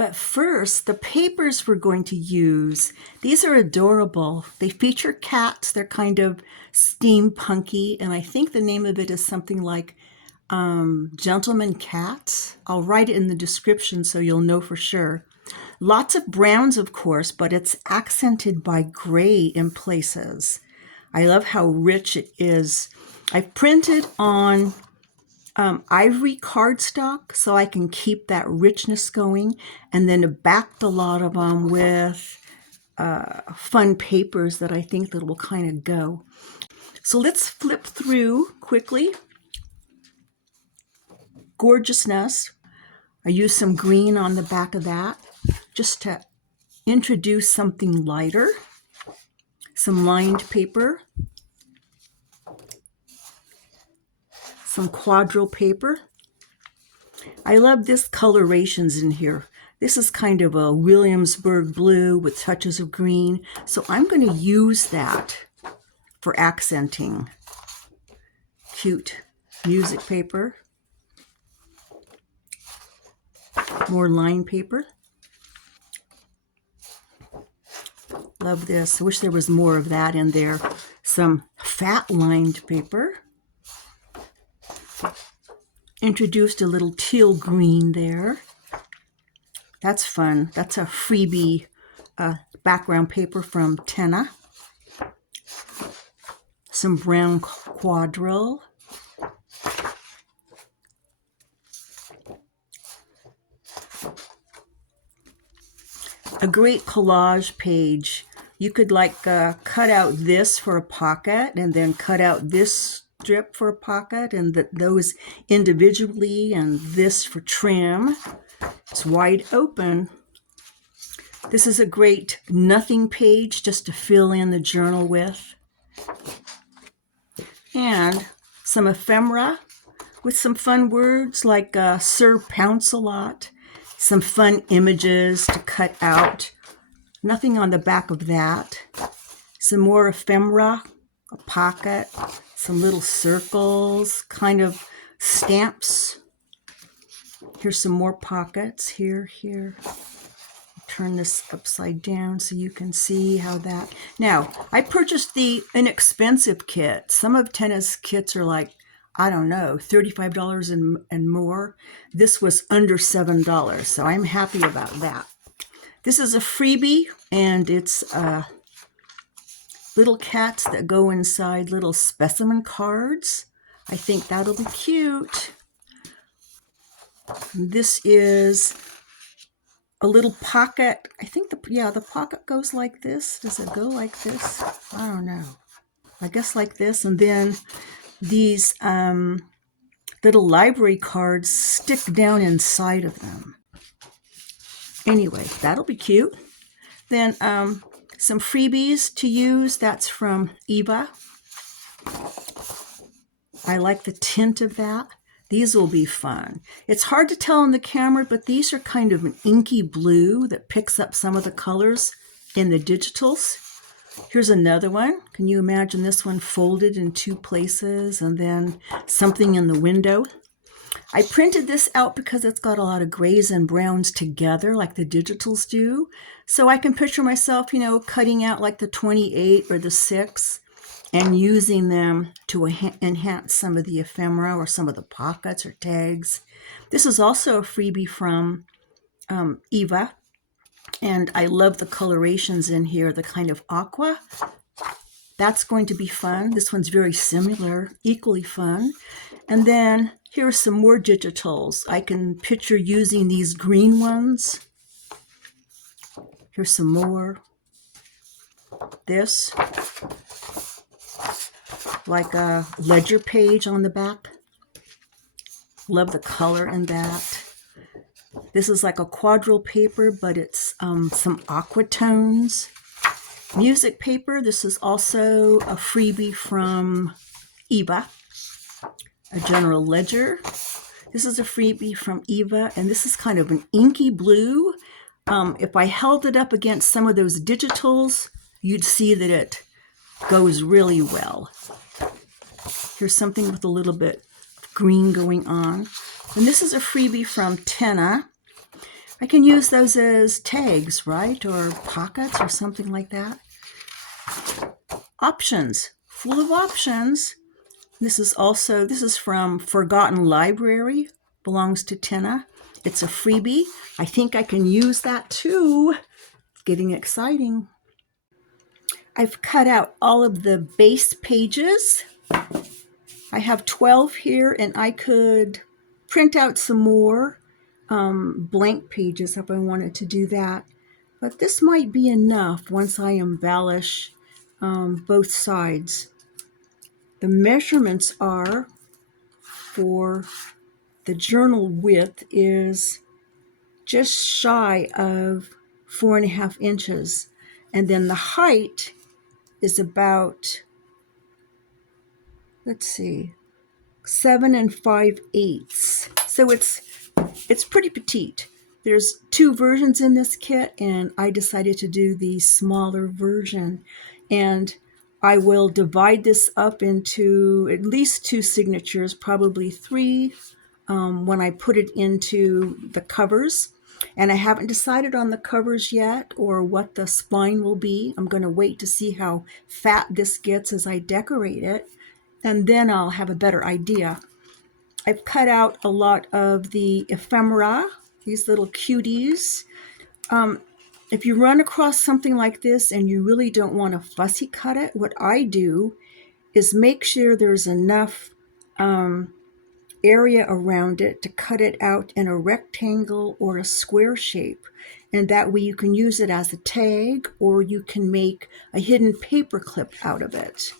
But first, the papers we're going to use, these are adorable. They feature cats. They're kind of steampunky, and I think the name of it is something like Gentleman Cats. I'll write it in the description so you'll know for sure. Lots of browns, of course, but it's accented by gray in places. I love how rich it is. I've printed on ivory cardstock so I can keep that richness going, and then backed a lot of them with fun papers that I think that will kind of go. So let's flip through quickly. Gorgeousness. I used some green on the back of that just to introduce something lighter. Some lined paper. Some quadrille paper. I love this colorations in here. This is kind of a Williamsburg blue with touches of green. So I'm going to use that for accenting. Cute music paper. More line paper. Love this. I wish there was more of that in there. Some fat lined paper. Introduced a little teal green there. That's fun. That's a freebie background paper from Tenna. Some brown quadrille. A great collage page. You could cut out this for a pocket and then cut out this strip for a pocket and those individually and this for trim. It's wide open. This is a great nothing page just to fill in the journal with. And some ephemera with some fun words like Sir Pounce-a-Lot. Some fun images to cut out. Nothing on the back of that. Some more ephemera, a pocket, some little circles, kind of stamps. Here's some more pockets, here. Turn this upside down so you can see how that. Now, I purchased the inexpensive kit. Some of Tenna's kits are like, I don't know, $35 and more. This was under $7, so I'm happy about that. This is a freebie, and it's little cats that go inside little specimen cards. I think that'll be cute. This is a little pocket. I think the pocket goes like this. Does it go like this? I don't know. I guess like this, and then these little library cards stick down inside of them. Anyway, that'll be cute. Then some freebies to use. That's from Eva. I like the tint of that. These will be fun. It's hard to tell on the camera, but these are kind of an inky blue that picks up some of the colors in the digitals. Here's another one. Can you imagine this one folded in two places and then something in the window? I printed this out because it's got a lot of grays and browns together like the digitals do. So I can picture myself, cutting out like the 28 or the 6 and using them to enhance some of the ephemera or some of the pockets or tags. This is also a freebie from Eva. And I love the colorations in here, the kind of aqua. That's going to be fun. This one's very similar, equally fun. And then here are some more digitals. I can picture using these green ones. Here's some more. This, like a ledger page on the back. Love the color in that. This is like a quadrille paper, but it's some aqua tones. Music paper. This is also a freebie from Eva. A general ledger. This is a freebie from Eva, and this is kind of an inky blue. If I held it up against some of those digitals, you'd see that it goes really well. Here's something with a little bit of green going on. And this is a freebie from Tenna. I can use those as tags, right? Or pockets or something like that. Options, full of options. This is from Forgotten Library, belongs to Tina. It's a freebie. I think I can use that too. It's getting exciting. I've cut out all of the base pages. I have 12 here, and I could print out some more blank pages if I wanted to do that. But this might be enough once I embellish both sides. The measurements are for the journal width is just shy of 4.5 inches. And then the height is about, let's see, 7 5/8. So it's pretty petite. There's 2 versions in this kit, and I decided to do the smaller version. And I will divide this up into at least 2 signatures, probably 3, when I put it into the covers. And I haven't decided on the covers yet or what the spine will be. I'm going to wait to see how fat this gets as I decorate it, and then I'll have a better idea. I've cut out a lot of the ephemera, these little cuties. If you run across something like this and you really don't want to fussy cut it, what I do is make sure there's enough area around it to cut it out in a rectangle or a square shape. And that way you can use it as a tag, or you can make a hidden paper clip out of it.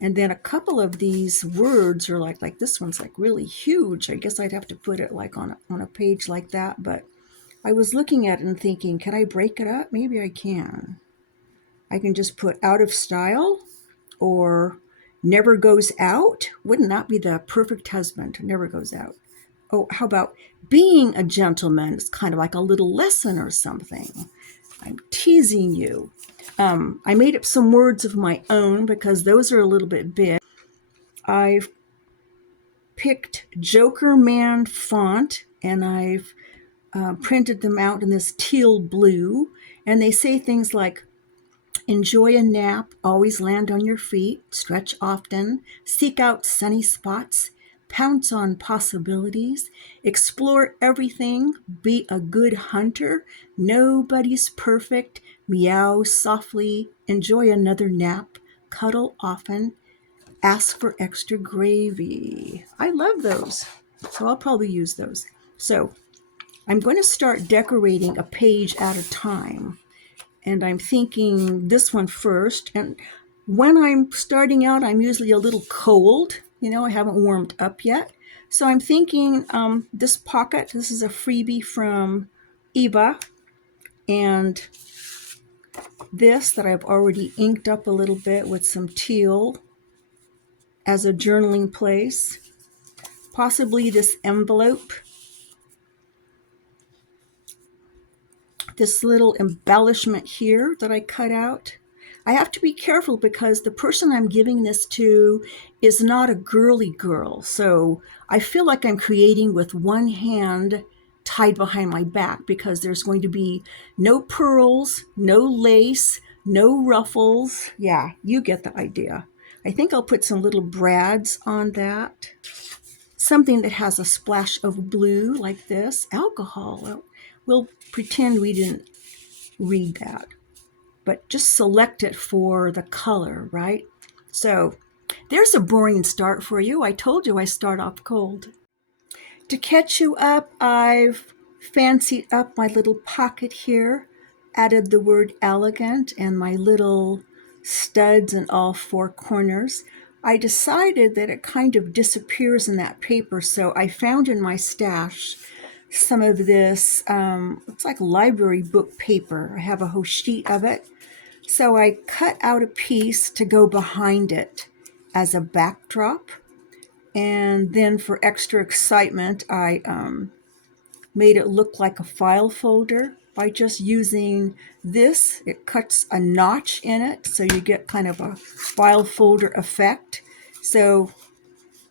And then a couple of these words are like this one's like really huge. I guess I'd have to put it like on a page like that. But I was looking at it and thinking, can I break it up? Maybe I can. I can just put out of style or never goes out. Wouldn't that be the perfect husband? Never goes out. Oh, how about being a gentleman? It's kind of like a little lesson or something. I'm teasing you. I made up some words of my own because those are a little bit big. I've picked Joker Man font, and I've printed them out in this teal blue. And they say things like, enjoy a nap, always land on your feet, stretch often, seek out sunny spots, pounce on possibilities, explore everything, be a good hunter, nobody's perfect, meow softly, enjoy another nap, cuddle often, ask for extra gravy. I love those, so I'll probably use those. So I'm going to start decorating a page at a time. And I'm thinking this one first. And when I'm starting out, I'm usually a little cold. I haven't warmed up yet. So I'm thinking this pocket, this is a freebie from Eva. And this that I've already inked up a little bit with some teal as a journaling place. Possibly this envelope. This little embellishment here that I cut out. I have to be careful because the person I'm giving this to is not a girly girl. So I feel like I'm creating with one hand tied behind my back because there's going to be no pearls, no lace, no ruffles. Yeah, you get the idea. I think I'll put some little brads on that. Something that has a splash of blue like this. Alcohol. We'll pretend we didn't read that, but just select it for the color, right? So there's a boring start for you. I told you I start off cold. To catch you up, I've fancied up my little pocket here, added the word elegant and my little studs in all 4 corners. I decided that it kind of disappears in that paper, so I found in my stash some of this, it's like library book paper. I have a whole sheet of it. So I cut out a piece to go behind it as a backdrop. And then for extra excitement, I made it look like a file folder by just using this. It cuts a notch in it, so you get kind of a file folder effect. So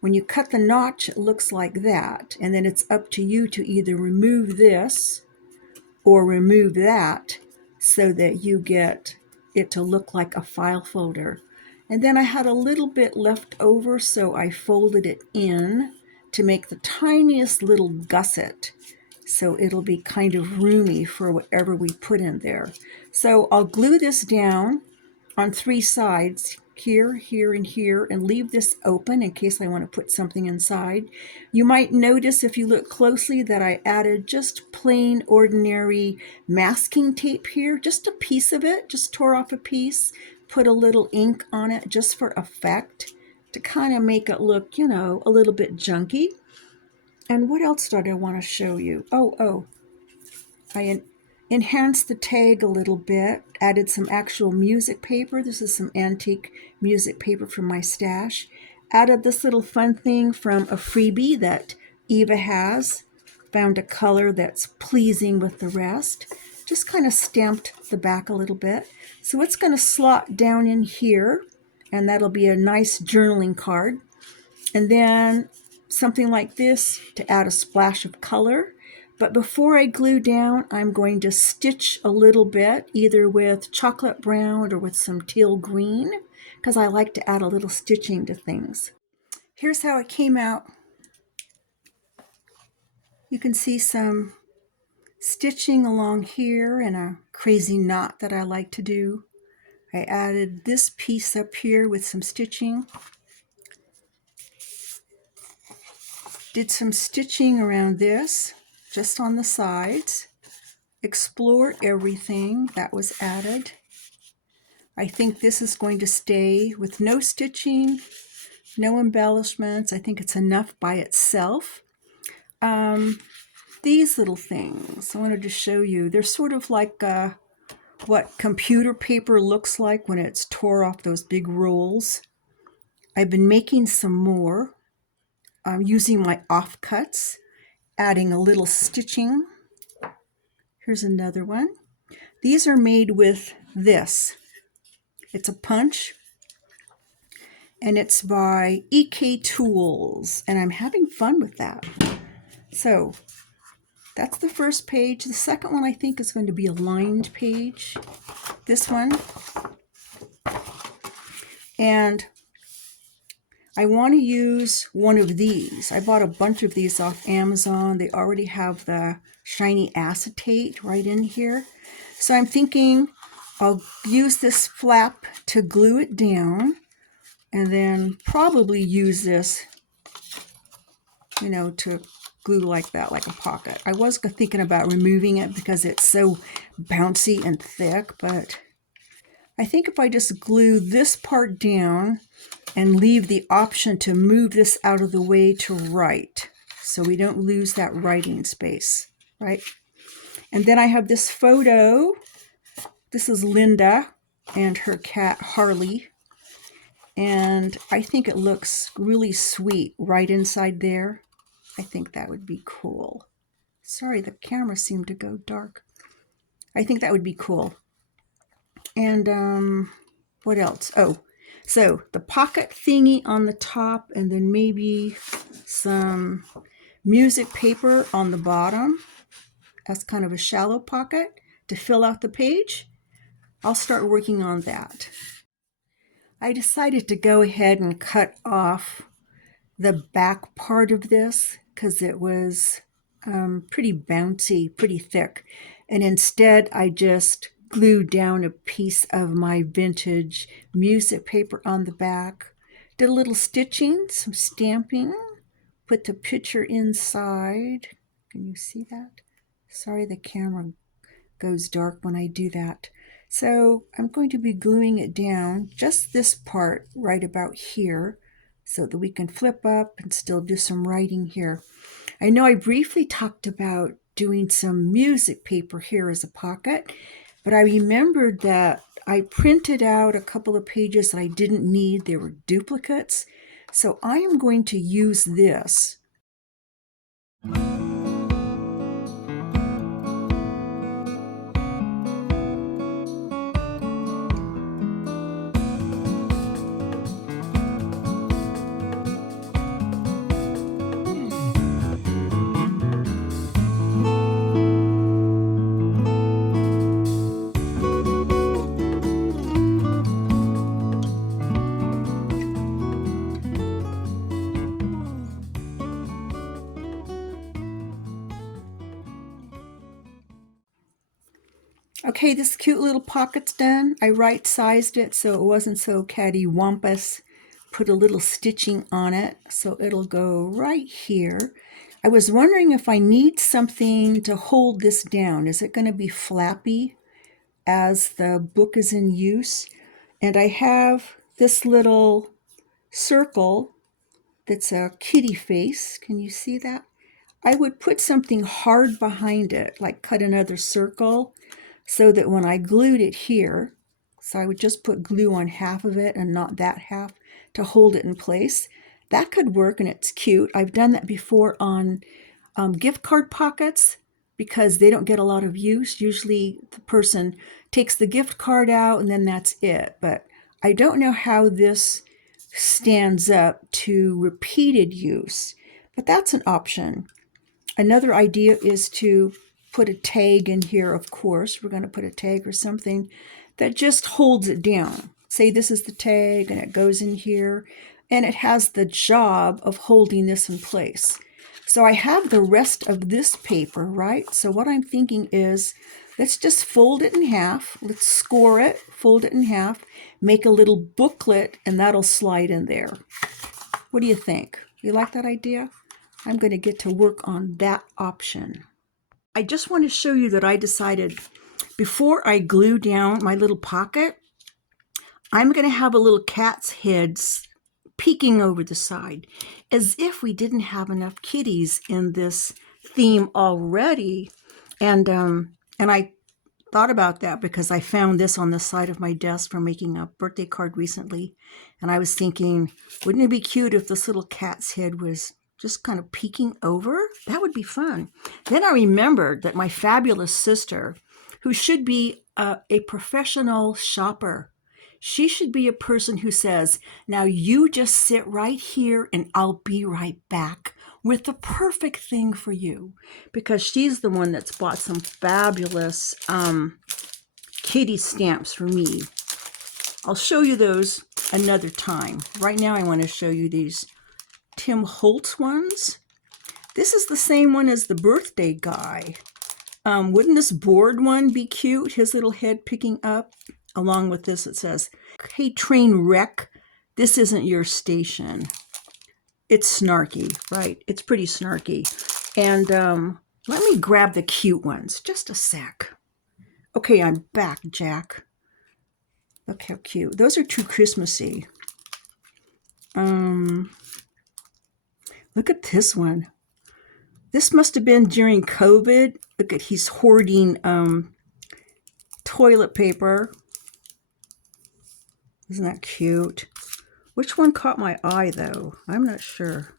when you cut the notch, it looks like that. And then it's up to you to either remove this or remove that so that you get it to look like a file folder. And then I had a little bit left over, so I folded it in to make the tiniest little gusset. So it'll be kind of roomy for whatever we put in there. So I'll glue this down on 3 sides, here, here, and here, and leave this open in case I want to put something inside. You might notice if you look closely that I added just plain ordinary masking tape here, just a piece of it, just tore off a piece, put a little ink on it just for effect to kind of make it look, you know, a little bit junky. And what else did I want to show you? I enhanced the tag a little bit, added some actual music paper. This is some antique music paper from my stash. Added this little fun thing from a freebie that Eva has. Found a color that's pleasing with the rest. Just kind of stamped the back a little bit. So it's going to slot down in here, and that'll be a nice journaling card. And then something like this to add a splash of color. But before I glue down, I'm going to stitch a little bit, either with chocolate brown or with some teal green, because I like to add a little stitching to things. Here's how it came out. You can see some stitching along here and a crazy knot that I like to do. I added this piece up here with some stitching. Did some stitching around this, just on the sides. Explore everything that was added. I think this is going to stay with no stitching, no embellishments. I think it's enough by itself. These little things I wanted to show you. They're sort of like what computer paper looks like when it's tore off those big rolls. I've been making some more. Using my offcuts, adding a little stitching. Here's another one. These are made with this. It's a punch, and it's by EK Tools, and I'm having fun with that. So that's the first page. The second one I think is going to be a lined page. This one. And I want to use one of these. I bought a bunch of these off Amazon. They already have the shiny acetate right in here. So I'm thinking I'll use this flap to glue it down, and then probably use this, you know, to glue like that, like a pocket. I was thinking about removing it because it's so bouncy and thick, but I think if I just glue this part down and leave the option to move this out of the way to write, so we don't lose that writing space, right? And then I have this photo. This is Linda and her cat Harley, and I think it looks really sweet right inside there. I think that would be cool. Sorry, the camera seemed to go dark. I think that would be cool. And what else? Oh, so the pocket thingy on the top, and then maybe some music paper on the bottom as kind of a shallow pocket to fill out the page. I'll start working on that. I decided to go ahead and cut off the back part of this because it was pretty bouncy, pretty thick. And instead, I just glued down a piece of my vintage music paper on the back. Did a little stitching, some stamping, put the picture inside. Can you see that? Sorry, the camera goes dark when I do that. So I'm going to be gluing it down, just this part right about here, so that we can flip up and still do some writing here. I know I briefly talked about doing some music paper here as a pocket, but I remembered that I printed out a couple of pages that I didn't need. They were duplicates. So I am going to use this. Okay, this cute little pocket's done. I right-sized it so it wasn't so cattywampus. Put a little stitching on it so it'll go right here. I was wondering if I need something to hold this down. Is it going to be flappy as the book is in use? And I have this little circle that's a kitty face. Can you see that? I would put something hard behind it, like cut another circle, so that when I glued it here, so I would just put glue on half of it and not that half to hold it in place. That could work, and it's cute. I've done that before on gift card pockets because they don't get a lot of use. Usually the person takes the gift card out and then that's it. But I don't know how this stands up to repeated use, but that's an option. Another idea is to put a tag in here, of course. We're going to put a tag or something that just holds it down. Say this is the tag and it goes in here and it has the job of holding this in place. So I have the rest of this paper, right? So what I'm thinking is, let's just fold it in half. Let's score it, fold it in half, make a little booklet, and that'll slide in there. What do you think? You like that idea? I'm going to get to work on that option. I just want to show you that I decided before I glue down my little pocket, I'm going to have a little cat's head peeking over the side, as if we didn't have enough kitties in this theme already. And I thought about that because I found this on the side of my desk from making a birthday card recently. And I was thinking, wouldn't it be cute if this little cat's head was just kind of peeking over? That would be fun. Then I remembered that my fabulous sister, who should be a professional shopper, she should be a person who says, now you just sit right here and I'll be right back with the perfect thing for you. Because she's the one that's bought some fabulous kitty stamps for me. I'll show you those another time. Right now I want to show you these Tim Holtz ones. This is the same one as the birthday guy. Wouldn't this board one be cute? His little head picking up. Along with this, it says, hey, train wreck, this isn't your station. It's snarky, right? It's pretty snarky. And let me grab the cute ones. Just a sec. Okay, I'm back, Jack. Look how cute. Those are too Christmassy. Look at this one. This must have been during COVID. Look at, he's hoarding toilet paper. Isn't that cute? Which one caught my eye, though? I'm not sure.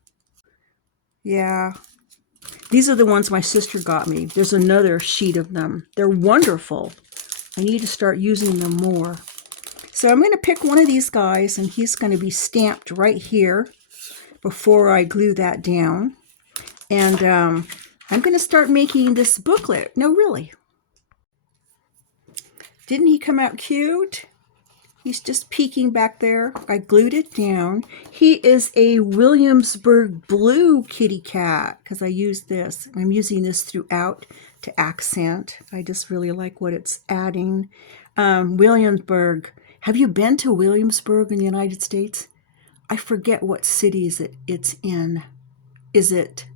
Yeah. These are the ones my sister got me. There's another sheet of them. They're wonderful. I need to start using them more. So I'm going to pick one of these guys, and he's going to be stamped right here before I glue that down. And I'm going to start making this booklet. No, really. Didn't he come out cute? He's just peeking back there. I glued it down. He is a Williamsburg blue kitty cat because I used this. I'm using this throughout to accent. I just really like what it's adding. Williamsburg. Have you been to Williamsburg in the United States? I forget what city it's in. Is it?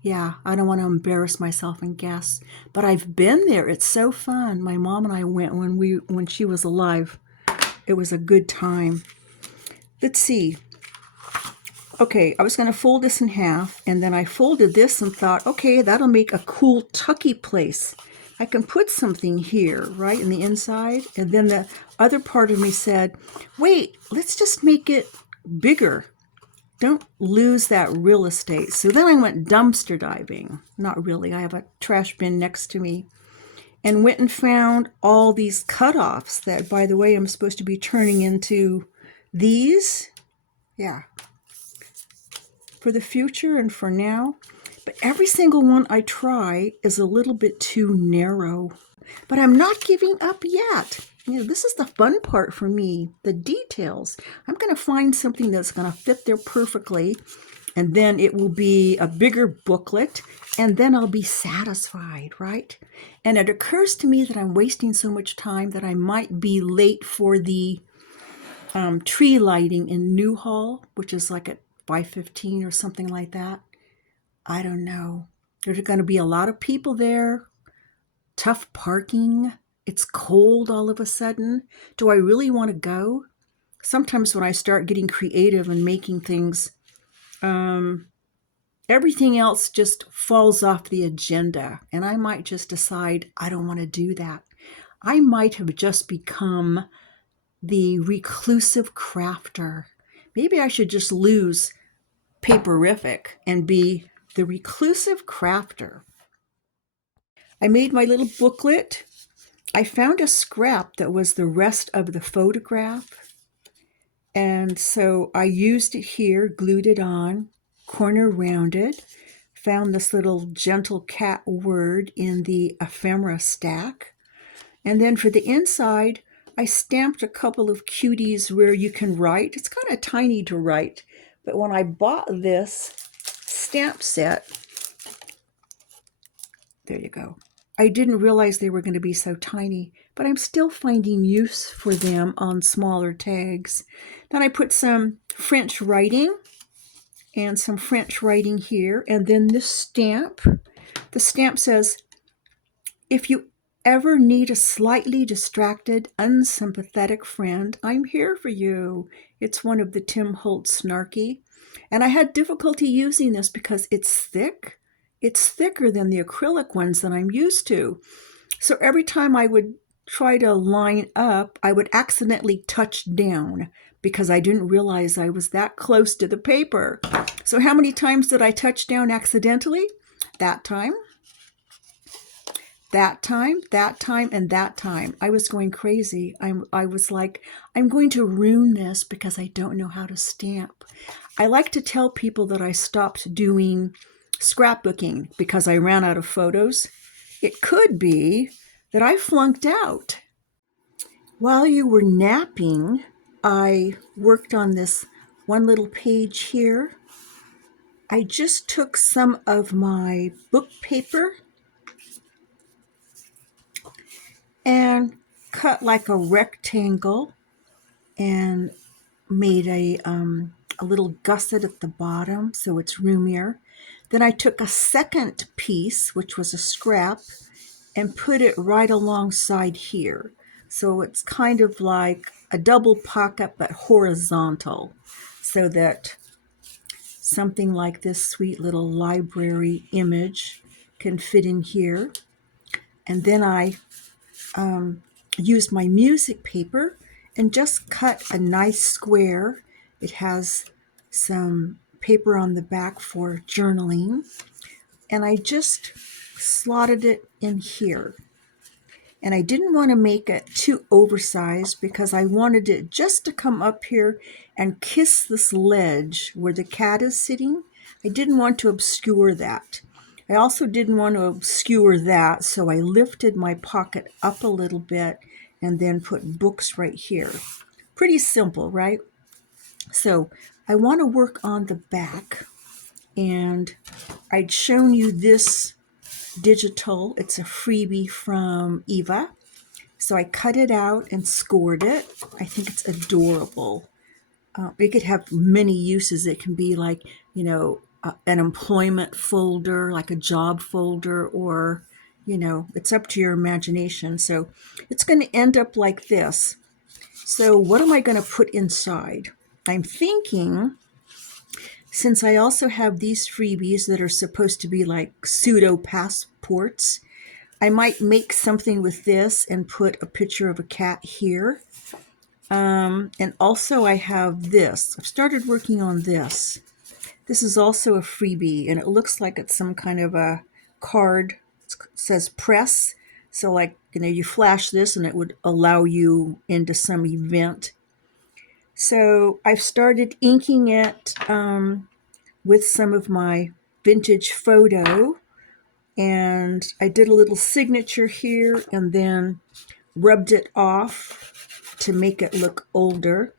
Yeah, I don't want to embarrass myself and guess. But I've been there. It's so fun. My mom and I went when she was alive. It was a good time. Let's see. Okay, I was going to fold this in half, and then I folded this and thought, okay, that'll make a cool tucky place. I can put something here, right, in the inside. And then the other part of me said, wait, let's just make it bigger. Don't lose that real estate. So then I went dumpster diving. Not really. I have a trash bin next to me. And went and found all these cutoffs that, by the way, I'm supposed to be turning into these. Yeah. For the future and for now. But every single one I try is a little bit too narrow. But I'm not giving up yet. You know, this is the fun part for me, the details. I'm going to find something that's going to fit there perfectly. and then it will be a bigger booklet, and then I'll be satisfied, right? And it occurs to me that I'm wasting so much time that I might be late for the tree lighting in Newhall, which is like at 5:15 or something like that. I don't know. There's going to be a lot of people there, tough parking. It's cold all of a sudden. Do I really want to go? Sometimes when I start getting creative and making things, everything else just falls off the agenda, and I might just decide I don't want to do that. I might have just become the reclusive crafter. Maybe I should just lose paperific and be the reclusive crafter. I made my little booklet. I found a scrap that was the rest of the photograph. And so I used it here, glued it on, corner rounded, found this little gentle cat word in the ephemera stack. And then for the inside, I stamped a couple of cuties where you can write. It's kind of tiny to write, but when I bought this stamp set, there you go. I didn't realize they were going to be so tiny, but I'm still finding use for them on smaller tags. Then I put some French writing and some French writing here, and then this stamp. The stamp says, "If you ever need a slightly distracted, unsympathetic friend, I'm here for you." It's one of the Tim Holtz Snarky. And I had difficulty using this because it's thick. It's thicker than the acrylic ones that I'm used to. So every time I would try to line up, I would accidentally touch down because I didn't realize I was that close to the paper. So how many times did I touch down accidentally? That time, that time, that time, and that time. I was going crazy. I was like, I'm going to ruin this because I don't know how to stamp. I like to tell people that I stopped doing scrapbooking because I ran out of photos. It could be that I flunked out. While you were napping, I worked on this one little page here. I just took some of my book paper and cut like a rectangle and made a little gusset at the bottom so it's roomier. Then I took a second piece, which was a scrap, and put it right alongside here. So it's kind of like a double pocket but horizontal, so that something like this sweet little library image can fit in here. And then I used my music paper and just cut a nice square. It has some paper on the back for journaling, and I just slotted it in here. And I didn't want to make it too oversized because I wanted it just to come up here and kiss this ledge where the cat is sitting. I didn't want to obscure that. I also didn't want to obscure that, so I lifted my pocket up a little bit and then put books right here. Pretty simple, right? So I want to work on the back, and I'd shown you this digital. It's a freebie from Eva. So I cut it out and scored it. I think it's adorable. It could have many uses. It can be like, an employment folder, like a job folder, or, it's up to your imagination. So it's going to end up like this. So what am I going to put inside? I'm thinking, since I also have these freebies that are supposed to be like pseudo passports, I might make something with this and put a picture of a cat here. And also I have this. I've started working on this. This is also a freebie, and it looks like it's some kind of a card. It says press. So like, you flash this and it would allow you into some event. So I've started inking it with some of my vintage photo, and I did a little signature here and then rubbed it off to make it look older.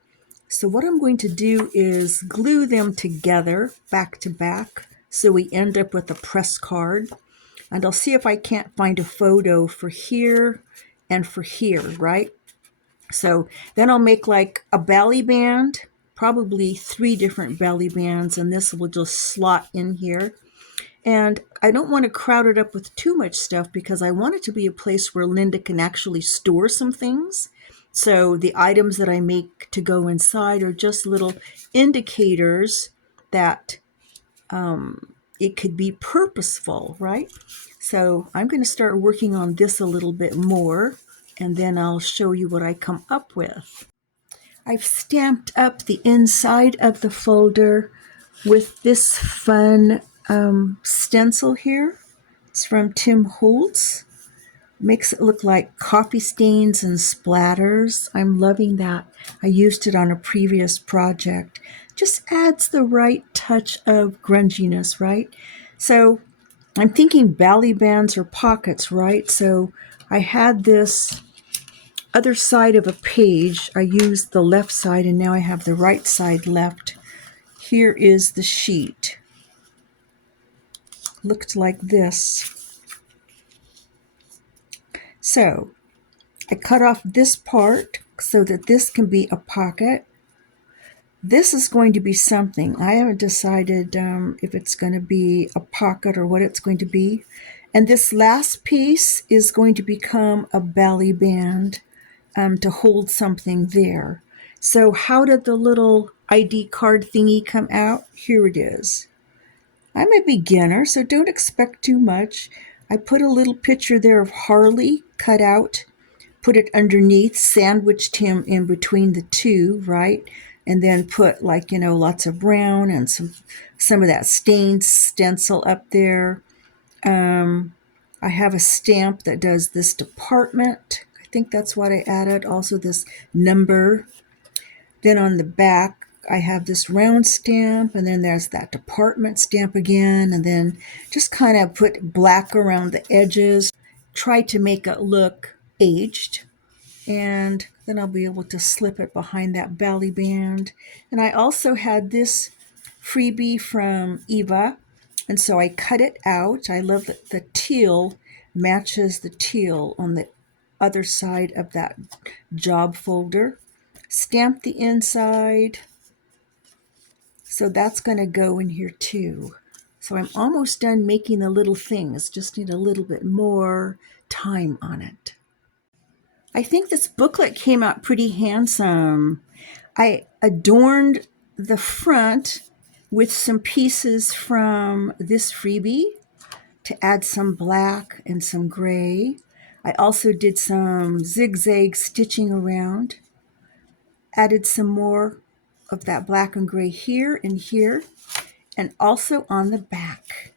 So what I'm going to do is glue them together back to back so we end up with a press card. And I'll see if I can't find a photo for here and for here, right? So then I'll make like a belly band, probably 3 different belly bands, and this will just slot in here. And I don't want to crowd it up with too much stuff because I want it to be a place where Linda can actually store some things. So the items that I make to go inside are just little indicators that it could be purposeful, right? So I'm going to start working on this a little bit more, and then I'll show you what I come up with. I've stamped up the inside of the folder with this fun stencil here. It's from Tim Holtz. Makes it look like coffee stains and splatters. I'm loving that. I used it on a previous project. Just adds the right touch of grunginess, right? So I'm thinking belly bands or pockets, right? So I had this other side of a page. I used the left side and now I have the right side left. Here is the sheet. Looked like this. So I cut off this part so that this can be a pocket. This is going to be something. I haven't decided if it's going to be a pocket or what it's going to be. And this last piece is going to become a belly band to hold something there. So how did the little ID card thingy come out? Here it is. I'm a beginner, so don't expect too much. I put a little picture there of Harley cut out, put it underneath, sandwiched him in between the two, right? And then put lots of brown and some of that stained stencil up there. I have a stamp that does this department. I think that's what I added. Also this number. Then on the back, I have this round stamp, and then there's that department stamp again, and then just kind of put black around the edges. Try to make it look aged, and then I'll be able to slip it behind that belly band. And I also had this freebie from Eva, and so I cut it out. I love that the teal matches the teal on the other side of that job folder. Stamp the inside. So that's going to go in here too. So I'm almost done making the little things. Just need a little bit more time on it. I think this booklet came out pretty handsome. I adorned the front with some pieces from this freebie to add some black and some gray. I also did some zigzag stitching around. Added some more of that black and gray here and here, and also on the back.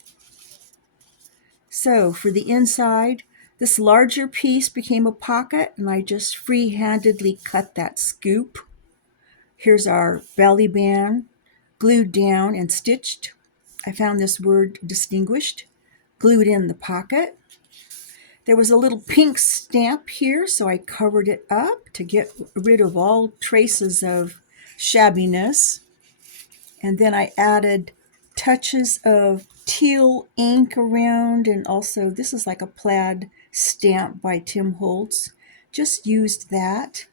So for the inside, this larger piece became a pocket, and I just free-handedly cut that scoop. Here's our belly band, glued down and stitched. I found this word distinguished, glued in the pocket. There was a little pink stamp here, so I covered it up to get rid of all traces of shabbiness. And then I added touches of teal ink around, and also this is like a plaid stamp by Tim Holtz. Just used that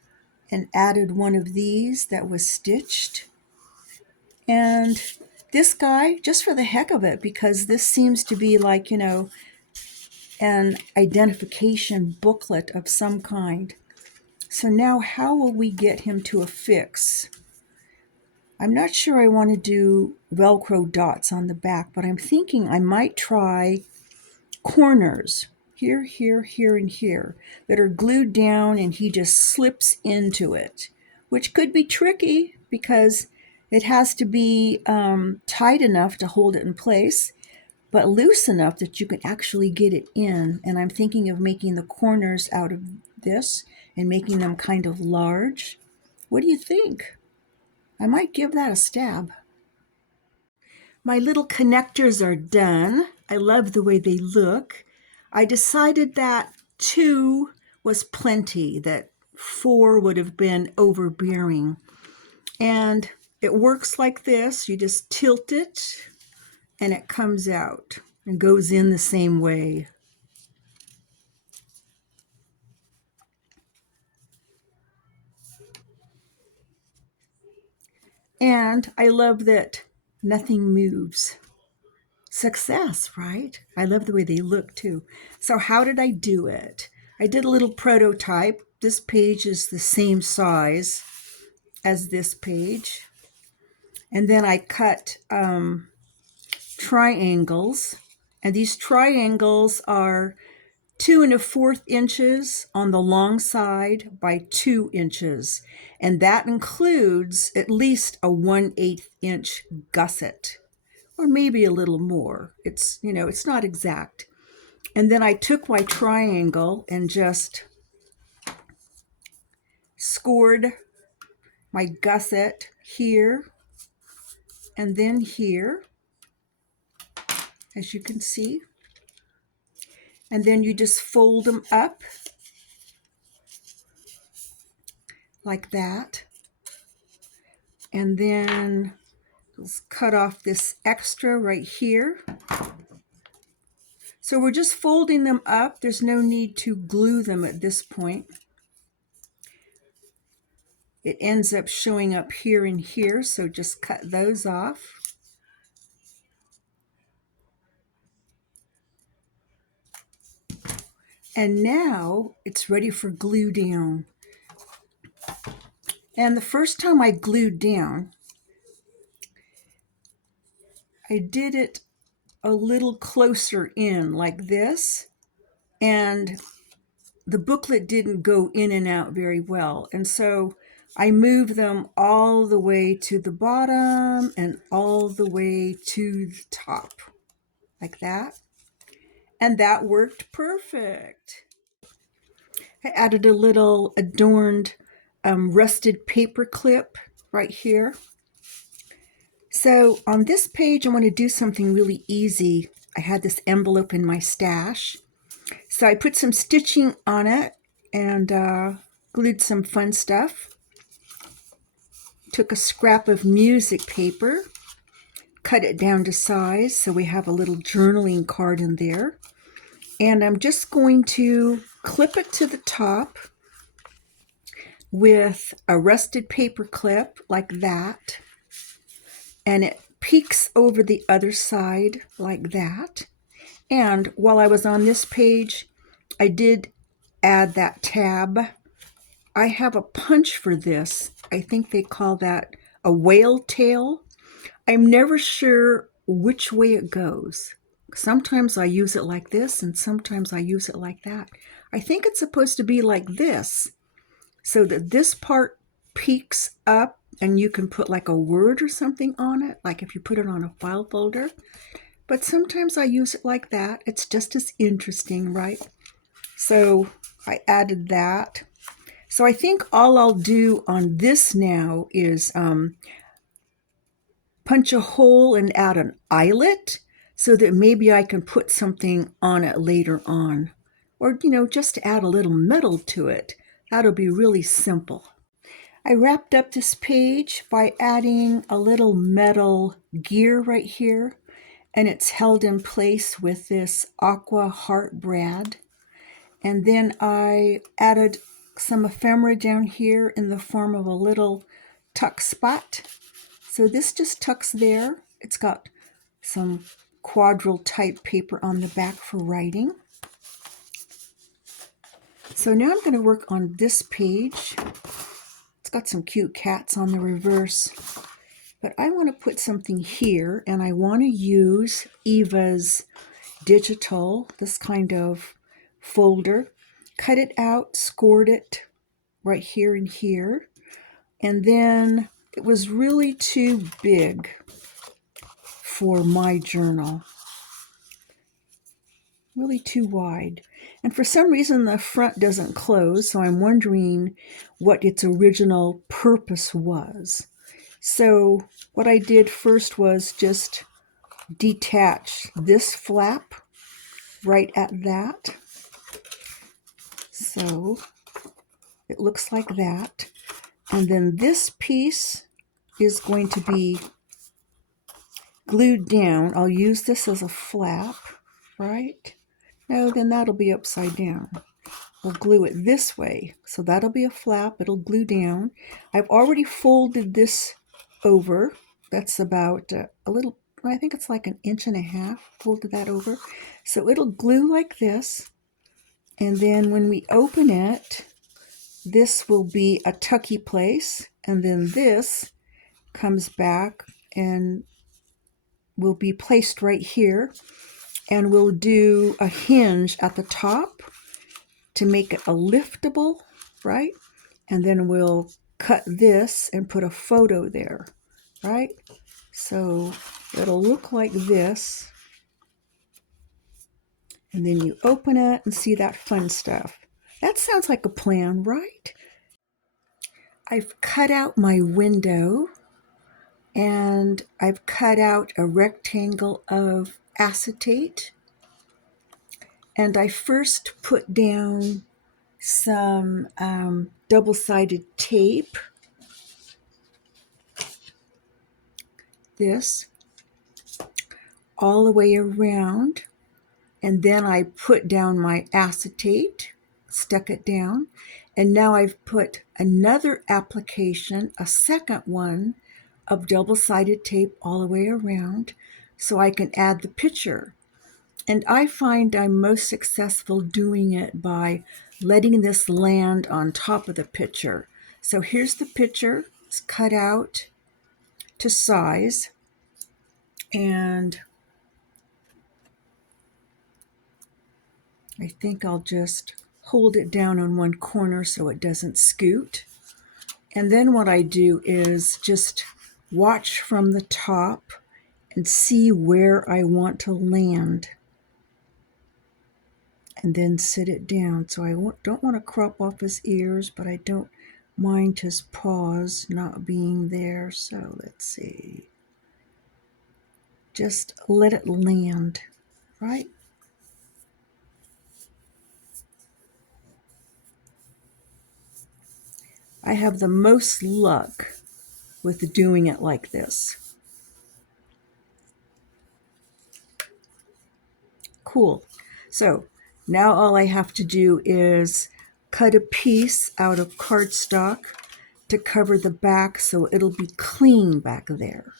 and added one of these that was stitched. And this guy, just for the heck of it, because this seems to be like, an identification booklet of some kind. So now how will we get him to affix? I'm not sure I want to do Velcro dots on the back, but I'm thinking I might try corners here, here, here, and here that are glued down and he just slips into it, which could be tricky because it has to be tight enough to hold it in place, but loose enough that you can actually get it in. And I'm thinking of making the corners out of this and making them kind of large. What do you think? I might give that a stab. My little connectors are done. I love the way they look. I decided that 2 was plenty, that 4 would have been overbearing. And it works like this. You just tilt it and it comes out and goes in the same way. And I love that nothing moves. Success, right? I love the way they look too. So how did I do it? I did a little prototype. This page is the same size as this page. And then I cut triangles. And these triangles are 2 1/4 inches on the long side by 2 inches. And that includes at least a 1/8 inch gusset, or maybe a little more. It's not exact. And then I took my triangle and just scored my gusset here and then here, as you can see. And then you just fold them up like that. And then let's cut off this extra right here. So we're just folding them up. There's no need to glue them at this point. It ends up showing up here and here, so just cut those off. And now it's ready for glue down. And the first time I glued down, I did it a little closer in like this, and the booklet didn't go in and out very well. And so I moved them all the way to the bottom and all the way to the top, like that. And that worked perfect. I added a little adorned rusted paper clip right here. So on this page, I want to do something really easy. I had this envelope in my stash. So I put some stitching on it and glued some fun stuff. Took a scrap of music paper, cut it down to size so we have a little journaling card in there. And I'm just going to clip it to the top with a rusted paper clip like that. And it peeks over the other side like that. And while I was on this page, I did add that tab. I have a punch for this. I think they call that a whale tail. I'm never sure which way it goes. Sometimes I use it like this and sometimes I use it like that. I think it's supposed to be like this, so that this part peeks up and you can put like a word or something on it, like if you put it on a file folder. But sometimes I use it like that. It's just as interesting, right? So I added that. So I think all I'll do on this now is punch a hole and add an eyelet so that maybe I can put something on it later on. Or, just to add a little metal to it. That'll be really simple. I wrapped up this page by adding a little metal gear right here, and it's held in place with this aqua heart brad. And then I added some ephemera down here in the form of a little tuck spot. So this just tucks there. It's got some quadrille type paper on the back for writing. So now I'm going to work on this page. It's got some cute cats on the reverse. But I want to put something here, and I want to use Eva's digital, this kind of folder. Cut it out, scored it right here and here. And then it was really too big for my journal. Really too wide. And for some reason the front doesn't close, so I'm wondering what its original purpose was. So what I did first was just detach this flap right at that. So it looks like that. And then this piece is going to be glued down. I'll use this as a flap, right? No, then that'll be upside down. We'll glue it this way. So that'll be a flap. It'll glue down. I've already folded this over. That's about a little, I think it's like 1.5 inches. Folded that over. So it'll glue like this. And then when we open it, this will be a tucky place. And then this comes back and will be placed right here. And we'll do a hinge at the top to make it a liftable, right? And then we'll cut this and put a photo there, right? So it'll look like this. And then you open it and see that fun stuff. That sounds like a plan, right? I've cut out my window and I've cut out a rectangle of acetate. And I first put down some double-sided tape, this, all the way around. And then I put down my acetate, stuck it down. And now I've put another application, a second one, of double-sided tape all the way around so I can add the picture. And I find I'm most successful doing it by letting this land on top of the picture. So here's the picture. It's cut out to size. And I think I'll just hold it down on one corner so it doesn't scoot. And then what I do is just watch from the top and see where I want to land. And then sit it down. So I don't want to crop off his ears, but I don't mind his paws not being there. So let's see. Just let it land, right? I have the most luck with doing it like this. Cool. So now all I have to do is cut a piece out of cardstock to cover the back so it'll be clean back there.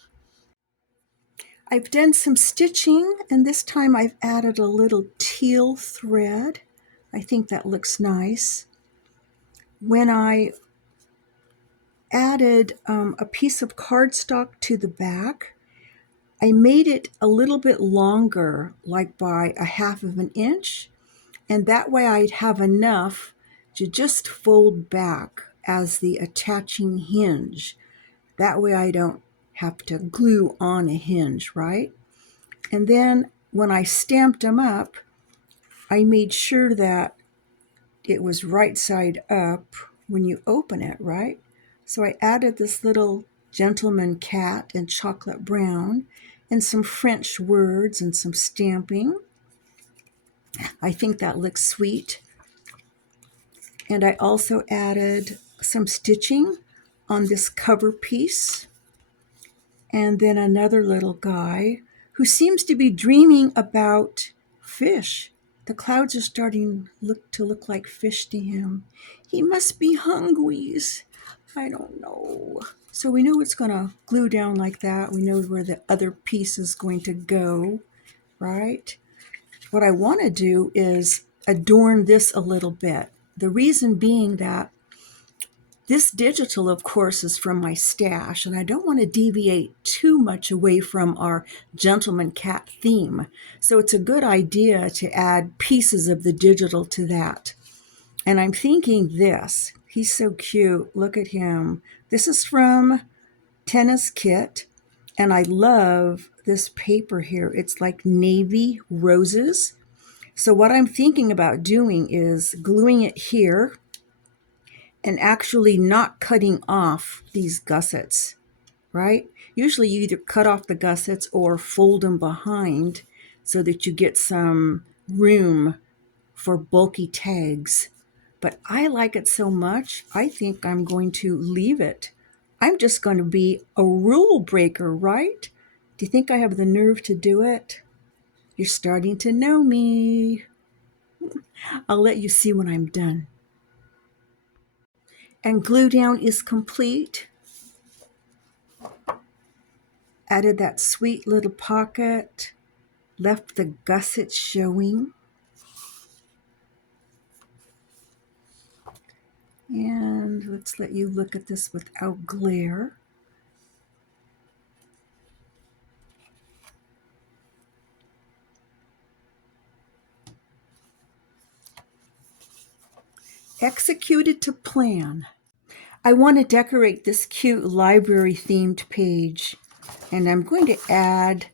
I've done some stitching, and this time I've added a little teal thread. I think that looks nice. When I added a piece of cardstock to the back, I made it a little bit longer, like by 1/2 inch, and that way I'd have enough to just fold back as the attaching hinge. That way I don't have to glue on a hinge, right? And then when I stamped them up, I made sure that it was right side up when you open it, right? So I added this little gentleman cat in chocolate brown and some French words and some stamping. I think that looks sweet. And I also added some stitching on this cover piece. And then another little guy who seems to be dreaming about fish. The clouds are starting to look like fish to him. He must be hungry. I don't know. So we know it's going to glue down like that. We know where the other piece is going to go, right? What I want to do is adorn this a little bit. The reason being that this digital, of course, is from my stash, and I don't want to deviate too much away from our gentleman cat theme. So it's a good idea to add pieces of the digital to that. And I'm thinking this. He's so cute. Look at him. This is from Tennis Kit, and I love this paper here. It's like navy roses. So what I'm thinking about doing is gluing it here and actually not cutting off these gussets, right? Usually you either cut off the gussets or fold them behind so that you get some room for bulky tags. But I like it so much, I think I'm going to leave it I'm just going to be a rule breaker, right? Do you think I have the nerve to do it? You're starting to know me. I'll let you see when I'm done. And glue down is complete. Added that sweet little pocket. Left the gussets showing. And let's let you look at this without glare. Executed to plan. I want to decorate this cute library themed page, and I'm going to add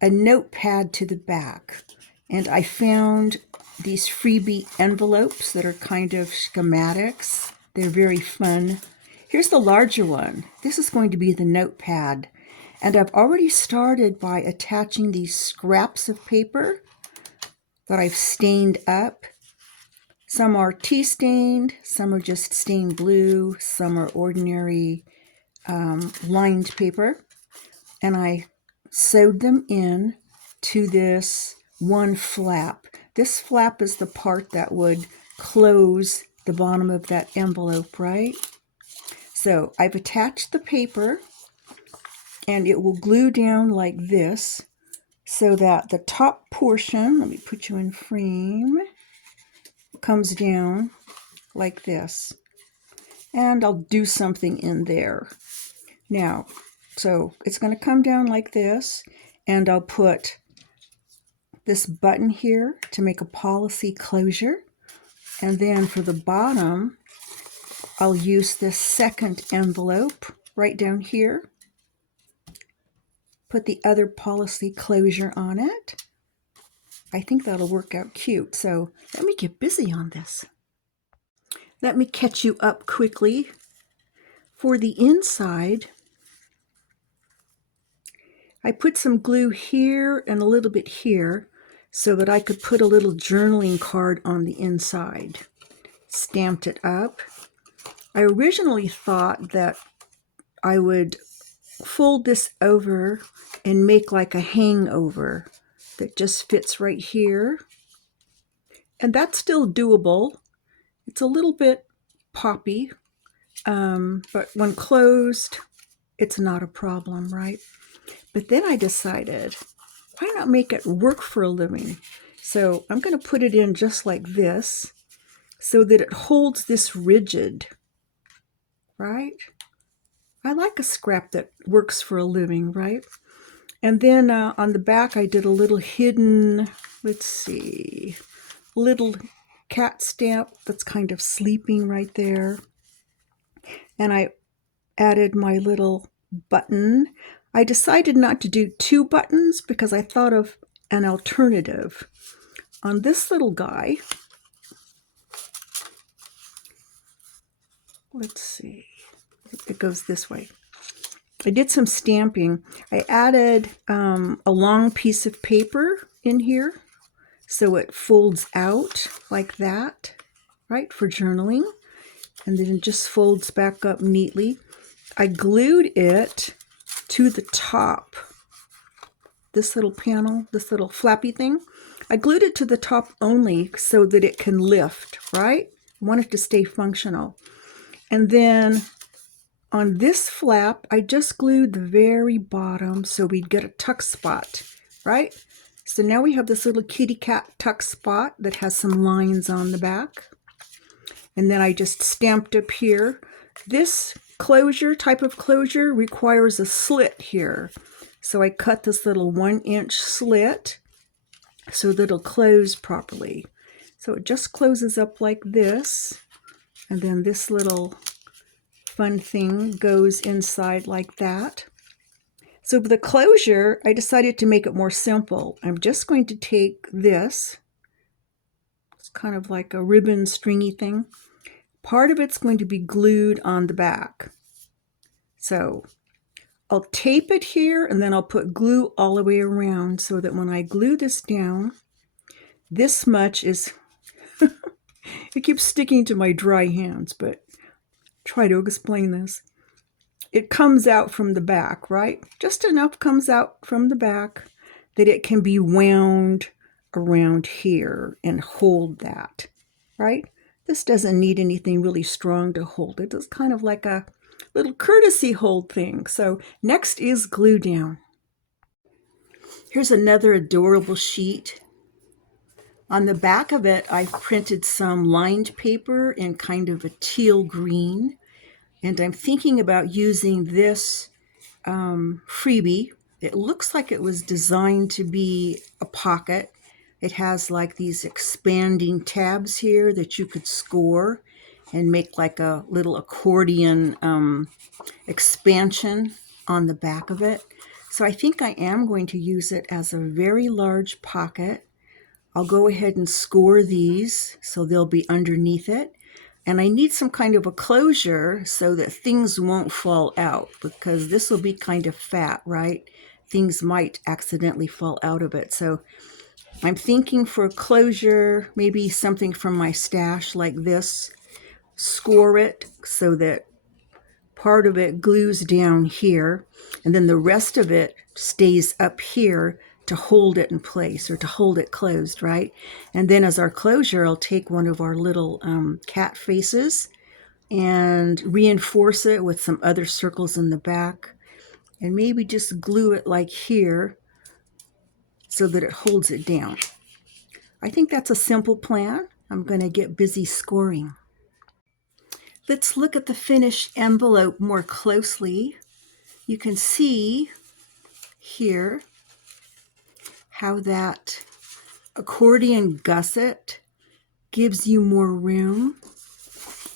a notepad to the back. And I found these freebie envelopes that are kind of schematics. They're very fun. Here's the larger one. This is going to be the notepad. And I've already started by attaching these scraps of paper that I've stained up. Some are tea stained, some are just stained blue, some are ordinary lined paper. And I sewed them in to this one flap. This flap is the part that would close the bottom of that envelope, right? So I've attached the paper, and it will glue down like this so that the top portion, let me put you in frame, comes down like this. And I'll do something in there. Now, so it's going to come down like this, and I'll put this button here to make a policy closure. And then for the bottom, I'll use this second envelope right down here. Put the other policy closure on it. I think that'll work out cute. So let me get busy on this. Let me catch you up quickly. For the inside, I put some glue here and a little bit here so that I could put a little journaling card on the inside. Stamped it up. I originally thought that I would fold this over and make like a hangover that just fits right here. And that's still doable. It's a little bit poppy, but when closed, it's not a problem, right? But then I decided, why not make it work for a living? So I'm going to put it in just like this so that it holds this rigid, right? I like a scrap that works for a living, right? And then on the back, I did a little hidden, let's see, little cat stamp that's kind of sleeping right there. And I added my little button. I decided not to do two buttons because I thought of an alternative. On this little guy, let's see, it goes this way. I did some stamping. I added a long piece of paper in here so it folds out like that, right, for journaling. And then it just folds back up neatly. I glued it to the top. This little panel, this little flappy thing, I glued it to the top only so that it can lift, right? I want it to stay functional. And then on this flap, I just glued the very bottom so we'd get a tuck spot, right? So now we have this little kitty cat tuck spot that has some lines on the back. And then I just stamped up here. This closure, type of closure, requires a slit here. So I cut this little 1-inch slit so that it'll close properly. So it just closes up like this. And then this little fun thing goes inside like that. So for the closure, I decided to make it more simple. I'm just going to take this. It's kind of like a ribbon stringy thing. Part of it's going to be glued on the back. So I'll tape it here and then I'll put glue all the way around so that when I glue this down, this much is, it keeps sticking to my dry hands, but try to explain this. it comes out from the back, right? Just enough comes out from the back that it can be wound around here and hold that, right? This doesn't need anything really strong to hold it. It's kind of like a little courtesy hold thing. So next is glue down. Here's another adorable sheet. On the back of it, I've printed some lined paper in kind of a teal green. And I'm thinking about using this freebie. It looks like it was designed to be a pocket. It has like these expanding tabs here that you could score and make like a little accordion expansion on the back of it. So I think I am going to use it as a very large pocket. I'll go ahead and score these so they'll be underneath it. And I need some kind of a closure so that things won't fall out, because this will be kind of fat, right? Things might accidentally fall out of it. So I'm thinking for a closure, maybe something from my stash like this. Score it so that part of it glues down here, and then the rest of it stays up here to hold it in place or to hold it closed, right? And then as our closure, I'll take one of our little cat faces and reinforce it with some other circles in the back, and maybe just glue it like here so that it holds it down. I think that's a simple plan. I'm going to get busy scoring. Let's look at the finished envelope more closely. You can see here how that accordion gusset gives you more room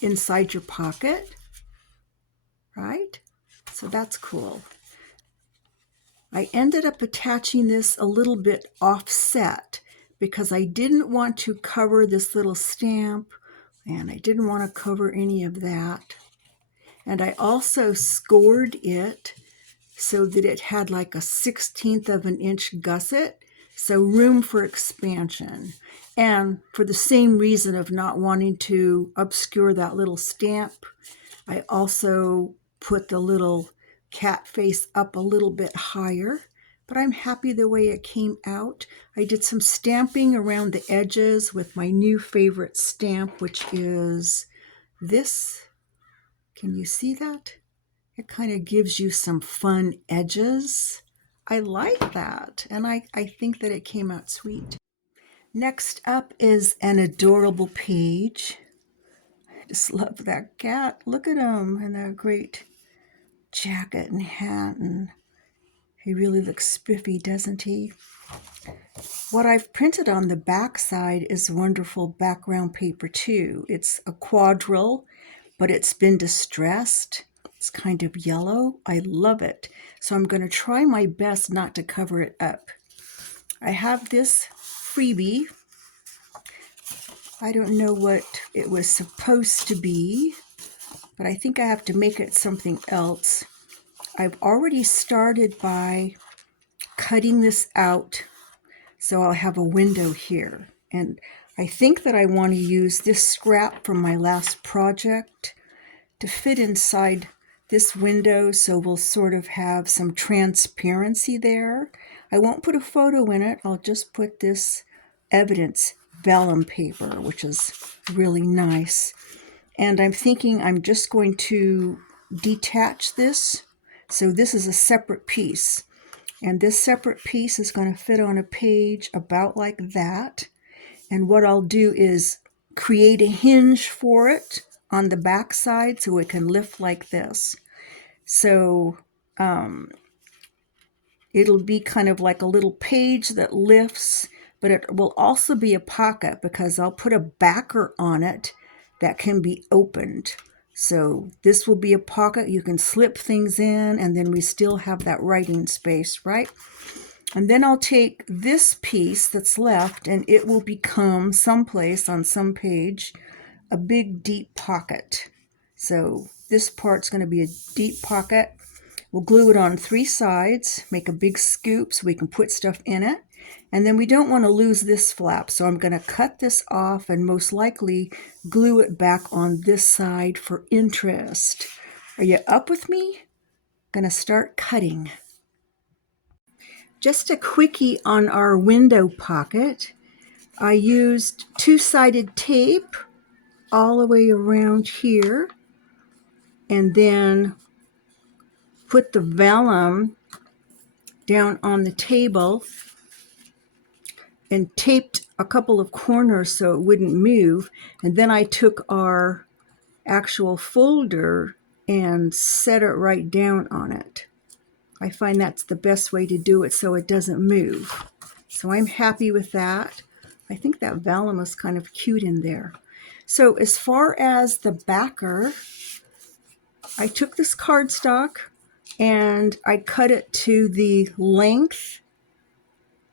inside your pocket, right? So that's cool. I ended up attaching this a little bit offset because I didn't want to cover this little stamp, and I didn't want to cover any of that. And I also scored it so that it had like a 1/16 of an inch gusset, so room for expansion. And for the same reason of not wanting to obscure that little stamp, I also put the little cat face up a little bit higher, but I'm happy the way it came out. I did some stamping around the edges with my new favorite stamp, which is this. Can you see that? It kind of gives you some fun edges. I like that, and I think that it came out sweet. Next up is an adorable page. I just love that cat. Look at him and that great jacket and hat, and he really looks spiffy, doesn't he? What I've printed on the back side is wonderful background paper too. It's a quadrille, but it's been distressed. It's kind of yellow. I love it. So I'm going to try my best not to cover it up. I have this freebie. I don't know what it was supposed to be, but I think I have to make it something else. I've already started by cutting this out, so I'll have a window here. And I think that I want to use this scrap from my last project to fit inside this window, so we'll sort of have some transparency there. I won't put a photo in it. I'll just put this evidence vellum paper, which is really nice. And I'm thinking I'm just going to detach this. So this is a separate piece. And this separate piece is going to fit on a page about like that. And what I'll do is create a hinge for it on the back side so it can lift like this. So it'll be kind of like a little page that lifts, but it will also be a pocket because I'll put a backer on it that can be opened. So this will be a pocket. You can slip things in, and then we still have that writing space, right? And then I'll take this piece that's left, and it will become someplace on some page a big deep pocket. So this part's going to be a deep pocket. We'll glue it on 3 sides, make a big scoop so we can put stuff in it. And then we don't want to lose this flap, so I'm going to cut this off and most likely glue it back on this side for interest. Are you up with me? Gonna start cutting. Just a quickie on our window pocket. I used two-sided tape all the way around here, and then put the vellum down on the table and taped a couple of corners so it wouldn't move. And then I took our actual folder and set it right down on it. I find that's the best way to do it so it doesn't move. So I'm happy with that. I think that vellum is kind of cute in there. So as far as the backer, I took this cardstock and I cut it to the length,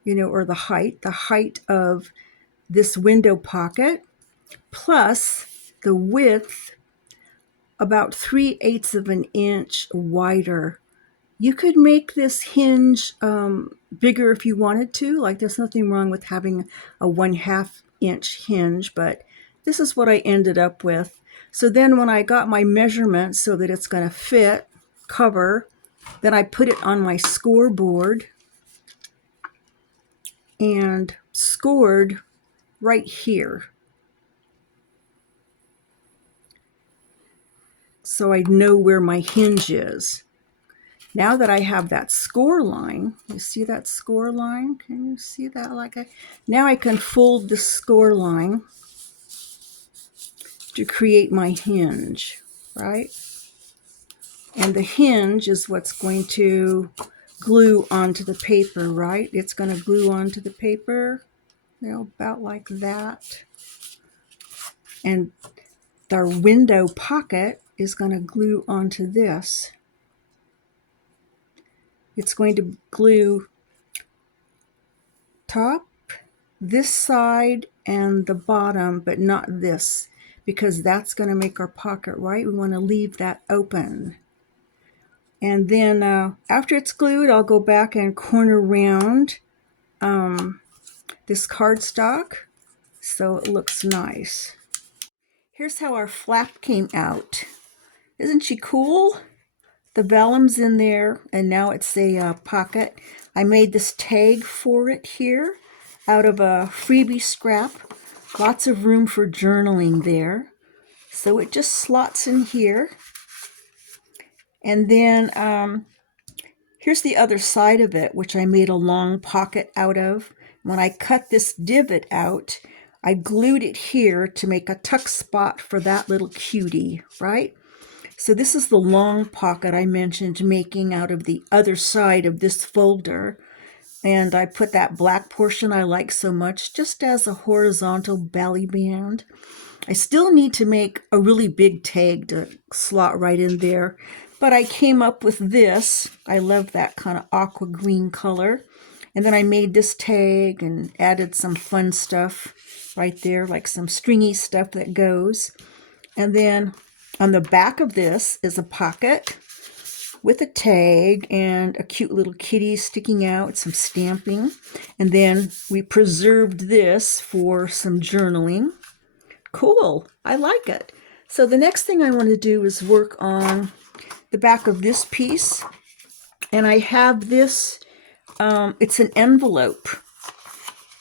or the height of this window pocket, plus the width about 3/8 of an inch wider. You could make this hinge bigger if you wanted to. Like, there's nothing wrong with having a 1/2 inch hinge, but this is what I ended up with. So then when I got my measurements so that it's going to fit, cover, then I put it on my scoreboard and scored right here. So I know where my hinge is. Now that I have that score line, you see that score line? Can you see that? Now I can fold the score line to create my hinge, right? And the hinge is what's going to glue onto the paper, right? It's going to glue onto the paper, about like that. And our window pocket is going to glue onto this. It's going to glue top, this side, and the bottom, but not this, because that's going to make our pocket, right? We want to leave that open. And then after it's glued, I'll go back and corner round this cardstock so it looks nice. Here's how our flap came out. Isn't she cool? The vellum's in there, and now it's a pocket. I made this tag for it here out of a freebie scrap. Lots of room for journaling there. So it just slots in here. And then here's the other side of it, which I made a long pocket out of. When I cut this divot out, I glued it here to make a tuck spot for that little cutie, right? So this is the long pocket I mentioned making out of the other side of this folder. And I put that black portion I like so much just as a horizontal belly band. I still need to make a really big tag to slot right in there. But I came up with this. I love that kind of aqua green color. And then I made this tag and added some fun stuff right there, like some stringy stuff that goes. And then on the back of this is a pocket with a tag and a cute little kitty sticking out, some stamping. And then we preserved this for some journaling. Cool, I like it. So the next thing I want to do is work on the back of this piece. And I have this, it's an envelope.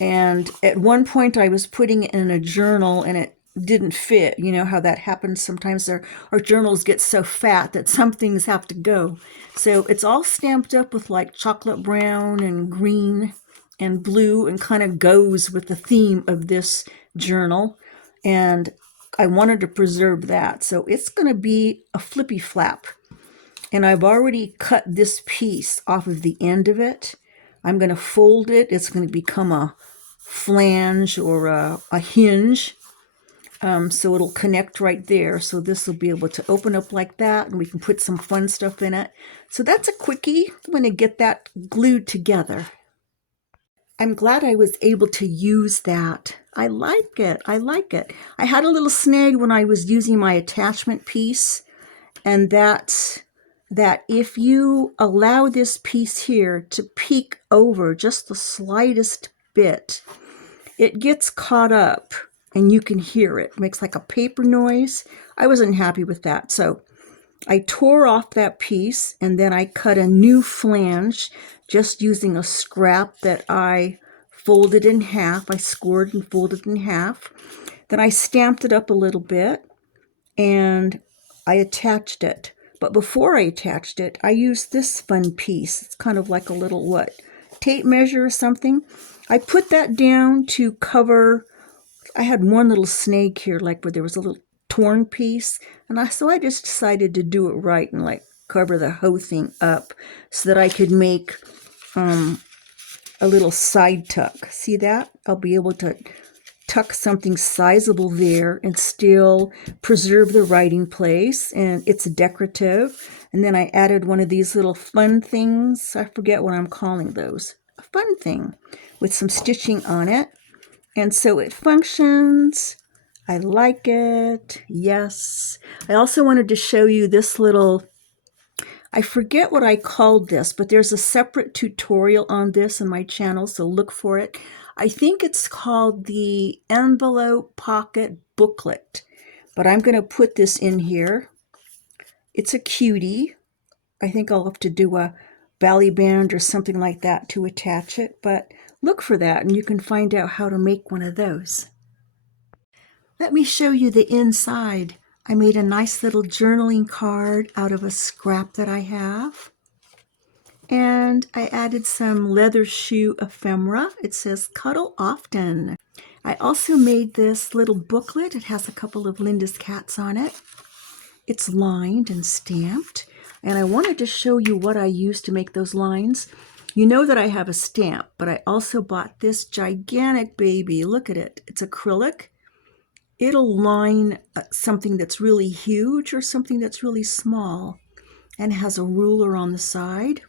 And at one point I was putting it in a journal and it didn't fit. You know how that happens sometimes. Our journals get so fat that some things have to go. So it's all stamped up with like chocolate brown and green and blue and kind of goes with the theme of this journal. And I wanted to preserve that. So it's going to be a flippy flap. And I've already cut this piece off of the end of it. I'm going to fold it. It's going to become a flange or a hinge. So it'll connect right there. So this will be able to open up like that and we can put some fun stuff in it. So that's a quickie. I'm going to get that glued together. I'm glad I was able to use that. I like it. I like it. I had a little snag when I was using my attachment piece, and that's that if you allow this piece here to peek over just the slightest bit, it gets caught up and you can hear it. It makes like a paper noise. I wasn't happy with that. So I tore off that piece and then I cut a new flange just using a scrap that I folded in half. I scored and folded in half. Then I stamped it up a little bit and I attached it. But before I attached it, I used this fun piece. It's kind of like a little, what, tape measure or something. I put that down to cover, I had one little snag here, like where there was a little torn piece. And so I just decided to do it right and like cover the whole thing up so that I could make a little side tuck. See that? I'll be able to tuck something sizable there and still preserve the writing place, and it's decorative. And then I added one of these little fun things. I forget what I'm calling those. A fun thing with some stitching on it. And so it functions. I like it. Yes. I also wanted to show you this little, I forget what I called this, but there's a separate tutorial on this in my channel, so look for it. I think it's called the Envelope Pocket Booklet, but I'm going to put this in here. It's a cutie. I think I'll have to do a belly band or something like that to attach it, but look for that and you can find out how to make one of those. Let me show you the inside. I made a nice little journaling card out of a scrap that I have. And I added some leather shoe ephemera. It says cuddle often. I also made this little booklet. It has a couple of Linda's cats on it. It's lined and stamped. And I wanted to show you what I used to make those lines. You know that I have a stamp, but I also bought this gigantic baby. Look at it. It's acrylic. It'll line something that's really huge or something that's really small, and has a ruler on the side.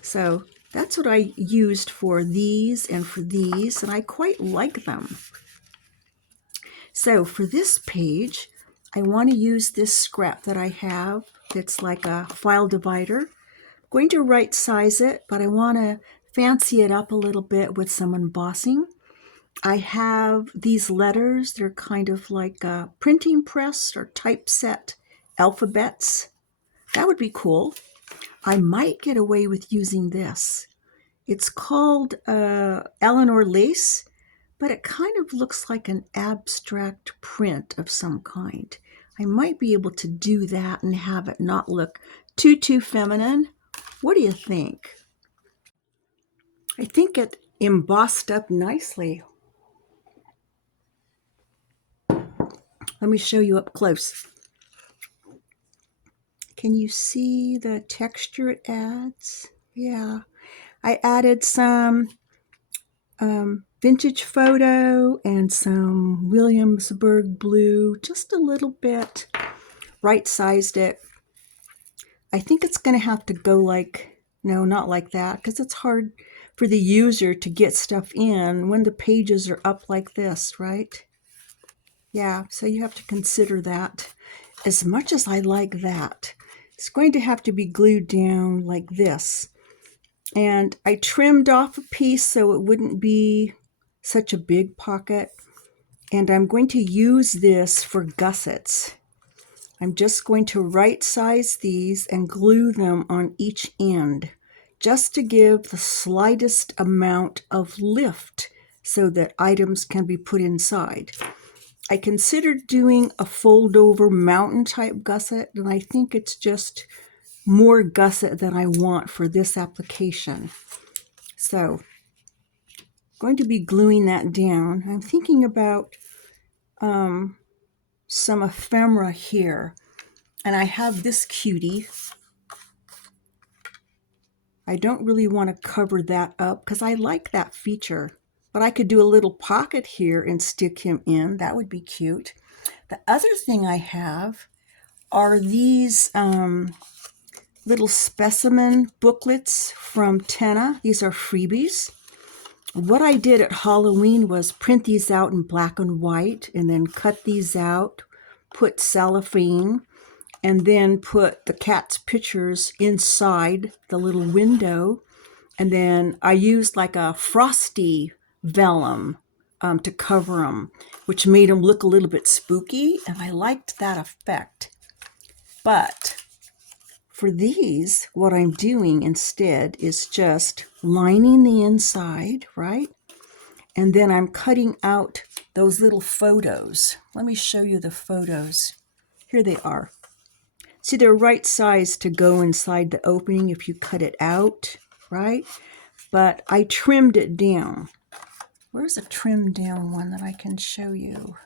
So that's what I used for these and for these, and I quite like them. So for this page, I want to use this scrap that I have that's like a file divider. I'm going to right size it, but I want to fancy it up a little bit with some embossing. I have these letters. They're kind of like a printing press or typeset alphabets. That would be cool. I might get away with using this. It's called Eleanor Lace, but it kind of looks like an abstract print of some kind. I might be able to do that and have it not look too feminine. What do you think? I think it embossed up nicely. Let me show you up close. Can you see the texture it adds? Yeah. I added some vintage photo and some Williamsburg blue, just a little bit. Right-sized it. I think it's going to have to go like, no, not like that, because it's hard for the user to get stuff in when the pages are up like this, right? Yeah, so you have to consider that. As much as I like that, it's going to have to be glued down like this. And I trimmed off a piece so it wouldn't be such a big pocket. And I'm going to use this for gussets. I'm just going to right size these and glue them on each end, just to give the slightest amount of lift so that items can be put inside. I considered doing a fold over mountain type gusset, and I think it's just more gusset than I want for this application. So I'm going to be gluing that down. I'm thinking about some ephemera here, and I have this cutie. I don't really want to cover that up because I like that feature, but I could do a little pocket here and stick him in. That would be cute. The other thing I have are these little specimen booklets from Tenna. These are freebies. What I did at Halloween was print these out in black and white and then cut these out, put cellophane, and then put the cat's pictures inside the little window. And then I used like a frosty vellum to cover them, which made them look a little bit spooky, and I liked that effect. But for these, what I'm doing instead is just lining the inside, right? And then I'm cutting out those little photos. Let me show you the photos. Here they are. See, they're right size to go inside the opening if you cut it out, right? But I trimmed it down. Where's a trimmed down one that I can show you?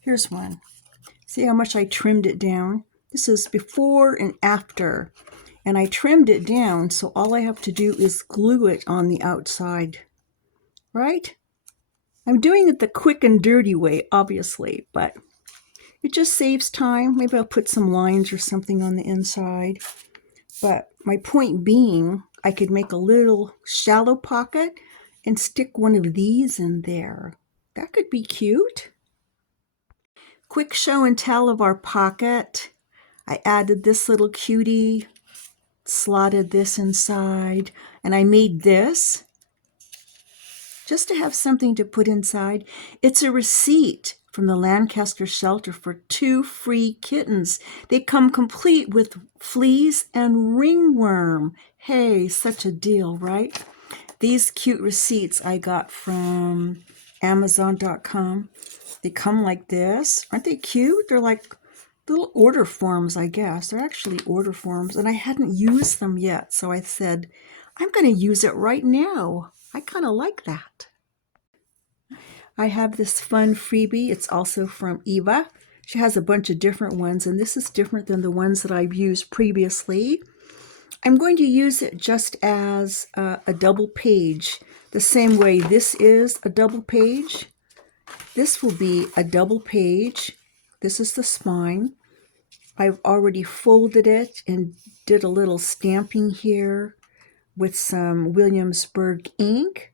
Here's one. See how much I trimmed it down? This is before and after. And I trimmed it down, so all I have to do is glue it on the outside, right? I'm doing it the quick and dirty way, obviously, but it just saves time. Maybe I'll put some lines or something on the inside. But my point being, I could make a little shallow pocket and stick one of these in there. That could be cute. Quick show and tell of our pocket. I added this little cutie, slotted this inside, and I made this just to have something to put inside. It's a receipt from the Lancaster shelter for 2 free kittens. They come complete with fleas and ringworm. Hey, such a deal, right? These cute receipts I got from Amazon.com. They come like this. Aren't they cute? They're like little order forms, I guess. They're actually order forms, and I hadn't used them yet, so I said, I'm going to use it right now. I kind of like that. I have this fun freebie. It's also from Eva. She has a bunch of different ones, and this is different than the ones that I've used previously. I'm going to use it just as a double page, the same way this is a double page. This will be a double page. This is the spine. I've already folded it and did a little stamping here with some Williamsburg ink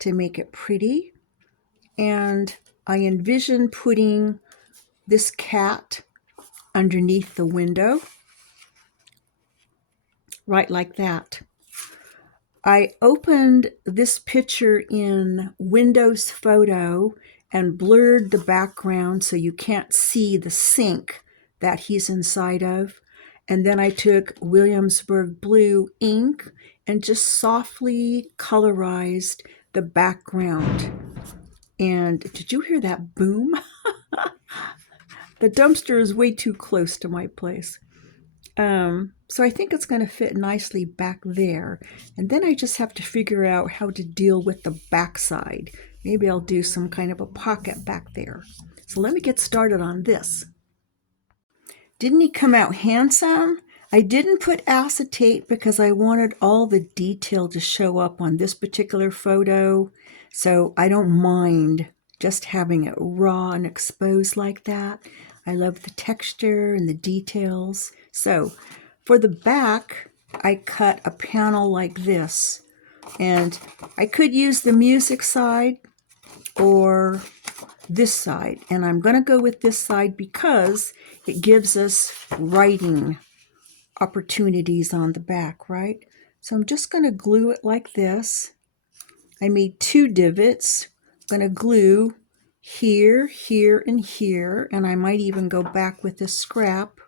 to make it pretty. And I envision putting this cat underneath the window, right like that. I opened this picture in Windows Photo and blurred the background so you can't see the sink that he's inside of. And then I took Williamsburg blue ink and just softly colorized the background. And did you hear that boom? The dumpster is way too close to my place. So I think it's going to fit nicely back there. And then I just have to figure out how to deal with the backside. Maybe I'll do some kind of a pocket back there. So let me get started on this. Didn't he come out handsome? I didn't put acetate because I wanted all the detail to show up on this particular photo. So I don't mind just having it raw and exposed like that. I love the texture and the details. So for the back, I cut a panel like this. And I could use the music side or this side. And I'm going to go with this side because it gives us writing opportunities on the back, right? So I'm just going to glue it like this. I made 2 divots. I'm going to glue here, here, and here. And I might even go back with this scrap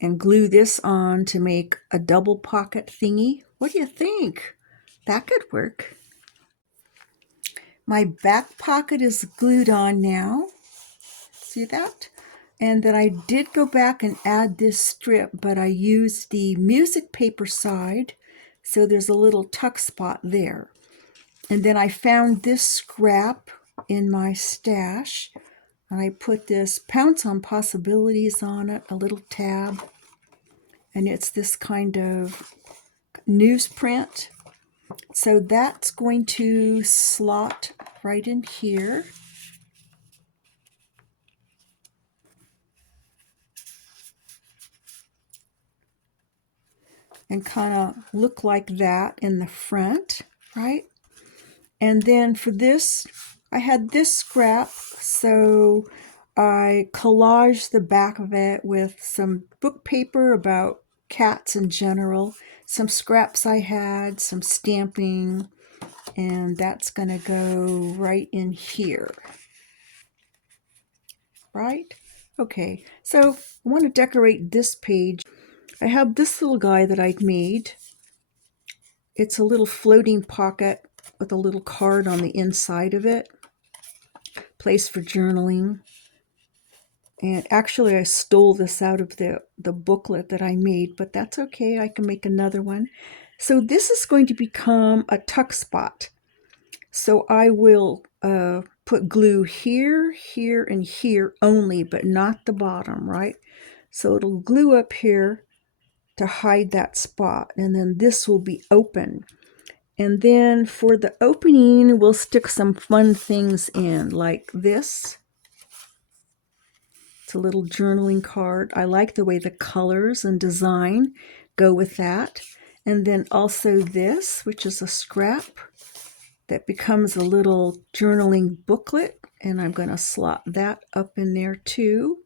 and glue this on to make a double pocket thingy. What do you think? That could work. My back pocket is glued on now. See that? And then I did go back and add this strip, but I used the music paper side, so there's a little tuck spot there. And then I found this scrap in my stash, and I put this Pounce on Possibilities on it, a little tab. And it's this kind of newsprint. So that's going to slot right in here. And kind of look like that in the front, right? And then for this, I had this scrap, so I collaged the back of it with some book paper about cats in general, some scraps I had, some stamping, and that's going to go right in here. Right? Okay, so I want to decorate this page. I have this little guy that I'd made. It's a little floating pocket with a little card on the inside of it, place for journaling. And actually I stole this out of the booklet that I made, but that's okay, I can make another one. So this is going to become a tuck spot. So I will put glue here, here, and here only, but not the bottom, right? So it'll glue up here to hide that spot, and then this will be open. And then for the opening, we'll stick some fun things in, like this. It's a little journaling card. I like the way the colors and design go with that. And then also this, which is a scrap that becomes a little journaling booklet. And I'm going to slot that up in there too.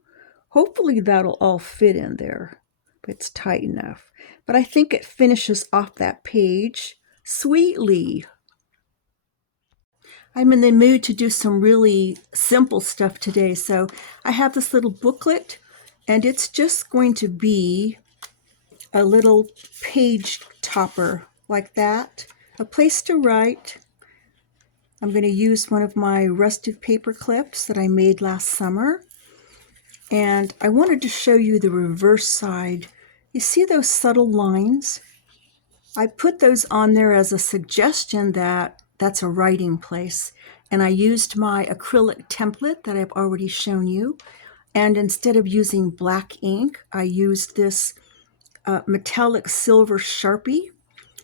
Hopefully that'll all fit in there. It's tight enough. But I think it finishes off that page sweetly. I'm in the mood to do some really simple stuff today. So I have this little booklet, and it's just going to be a little page topper like that. A place to write. I'm going to use one of my rusted paper clips that I made last summer. And I wanted to show you the reverse side. You see those subtle lines? I put those on there as a suggestion that that's a writing place. And I used my acrylic template that I've already shown you. And instead of using black ink, I used this metallic silver Sharpie.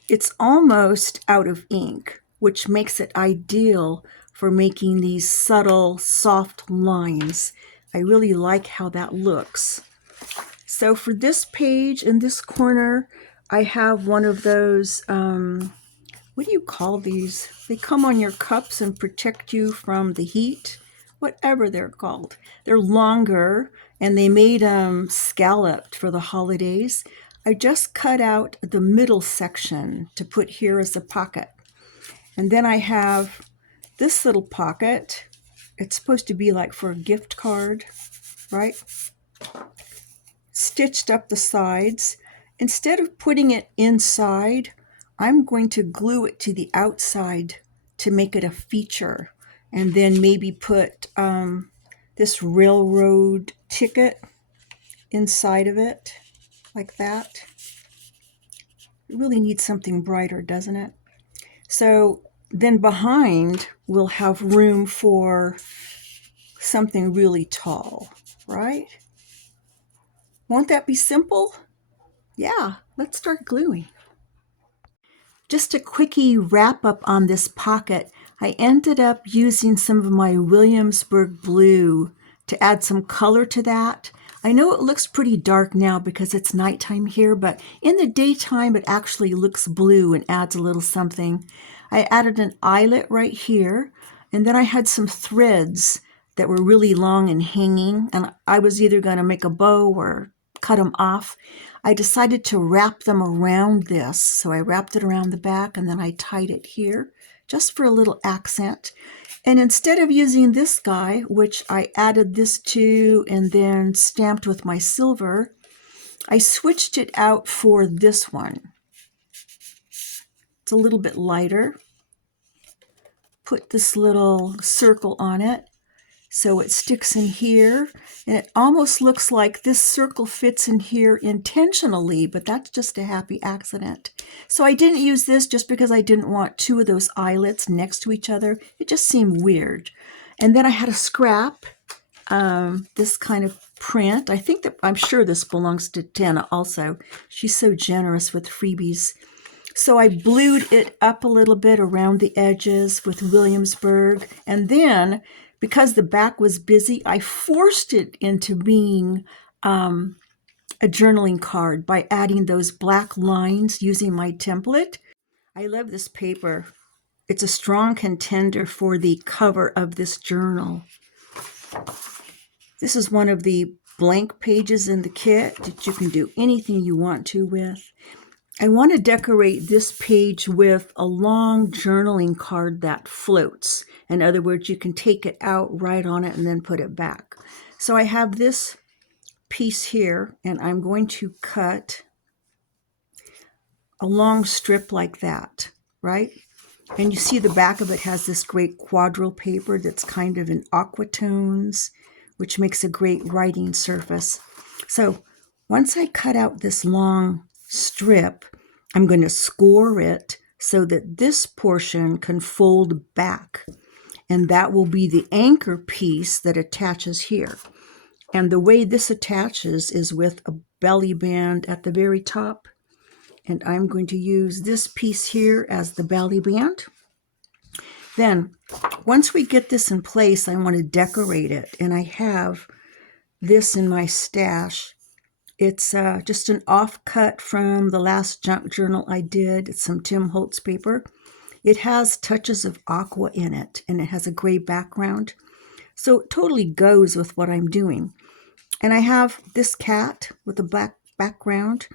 It's almost out of ink, which makes it ideal for making these subtle, soft lines. I really like how that looks. So for this page in this corner, I have one of those, what do you call these? They come on your cups and protect you from the heat, whatever they're called. They're longer, and they made them scalloped for the holidays. I just cut out the middle section to put here as a pocket. And then I have this little pocket. It's supposed to be like for a gift card, right? Stitched up the sides. Instead of putting it inside, I'm going to glue it to the outside to make it a feature, and then maybe put this railroad ticket inside of it, like that. It really needs something brighter, doesn't it? So then behind, we'll have room for something really tall, right? Won't that be simple? Yeah, let's start gluing. Just a quickie wrap up on this pocket. I ended up using some of my Williamsburg blue to add some color to that. I know it looks pretty dark now because it's nighttime here, but in the daytime it actually looks blue and adds a little something. I added an eyelet right here, and then I had some threads that were really long and hanging, and I was either going to make a bow or cut them off. I decided to wrap them around this, so I wrapped it around the back and then I tied it here just for a little accent. And instead of using this guy, which I added this to and then stamped with my silver, I switched it out for this one. It's a little bit lighter. Put this little circle on it so it sticks in here, and it almost looks like this circle fits in here intentionally, but that's just a happy accident. So I didn't use this just because I didn't want two of those eyelets next to each other. It just seemed weird. And then I had a scrap, this kind of print. I'm sure this belongs to Dana also. She's so generous with freebies. So I blued it up a little bit around the edges with Williamsburg, and then because the back was busy, I forced it into being a journaling card by adding those black lines using my template. I love this paper. It's a strong contender for the cover of this journal. This is one of the blank pages in the kit that you can do anything you want to with. I want to decorate this page with a long journaling card that floats. In other words, you can take it out, write on it, and then put it back. So I have this piece here, and I'm going to cut a long strip like that, right? And you see the back of it has this great quadrille paper that's kind of in aqua tones, which makes a great writing surface. So once I cut out this long strip, I'm going to score it so that this portion can fold back. And that will be the anchor piece that attaches here. And the way this attaches is with a belly band at the very top. And I'm going to use this piece here as the belly band. Then, once we get this in place, I want to decorate it. And I have this in my stash. It's just an offcut from the last junk journal I did. It's some Tim Holtz paper. It has touches of aqua in it, and it has a gray background. So it totally goes with what I'm doing. And I have this cat with a black background.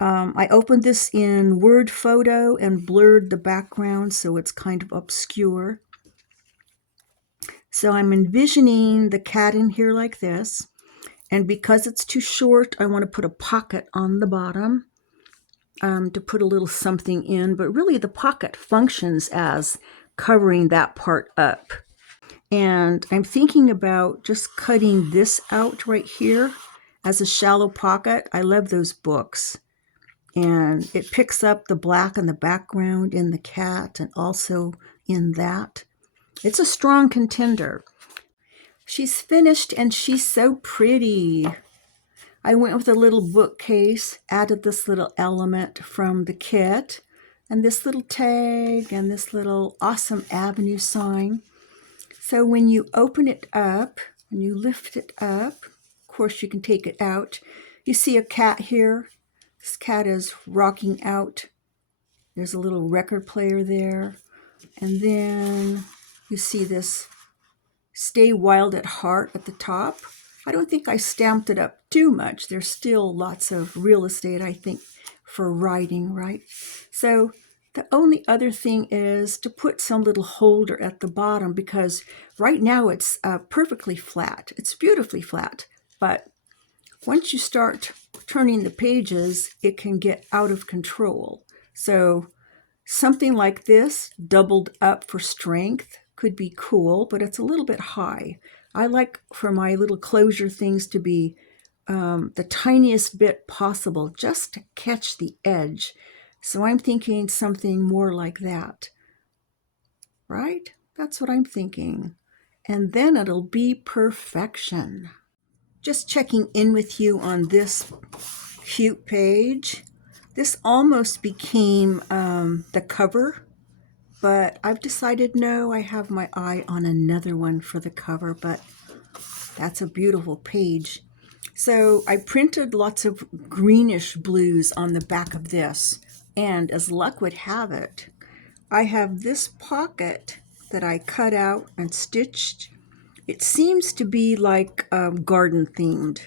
I opened this in Word Photo and blurred the background so it's kind of obscure. So I'm envisioning the cat in here like this. And because it's too short, I want to put a pocket on the bottom to put a little something in. But really the pocket functions as covering that part up. And I'm thinking about just cutting this out right here as a shallow pocket. I love those books. And it picks up the black in the background in the cat and also in that. It's a strong contender. She's finished and she's so pretty. I went with a little bookcase, added this little element from the kit, and this little tag and this little Awesome Avenue sign. So when you open it up and you lift it up, of course you can take it out. You see a cat here. This cat is rocking out. There's a little record player there. And then you see this Stay Wild at Heart at the top. I don't think I stamped it up too much. There's still lots of real estate, I think, for writing, right? So the only other thing is to put some little holder at the bottom because right now it's perfectly flat. It's beautifully flat, but once you start turning the pages, it can get out of control. So something like this, doubled up for strength, could be cool, but it's a little bit high. I like for my little closure things to be the tiniest bit possible, just to catch the edge. So I'm thinking something more like that, right? That's what I'm thinking. And then it'll be perfection. Just checking in with you on this cute page. This almost became the cover, but I've decided no, I have my eye on another one for the cover, but that's a beautiful page. So I printed lots of greenish blues on the back of this, and as luck would have it, I have this pocket that I cut out and stitched. It seems to be like garden themed.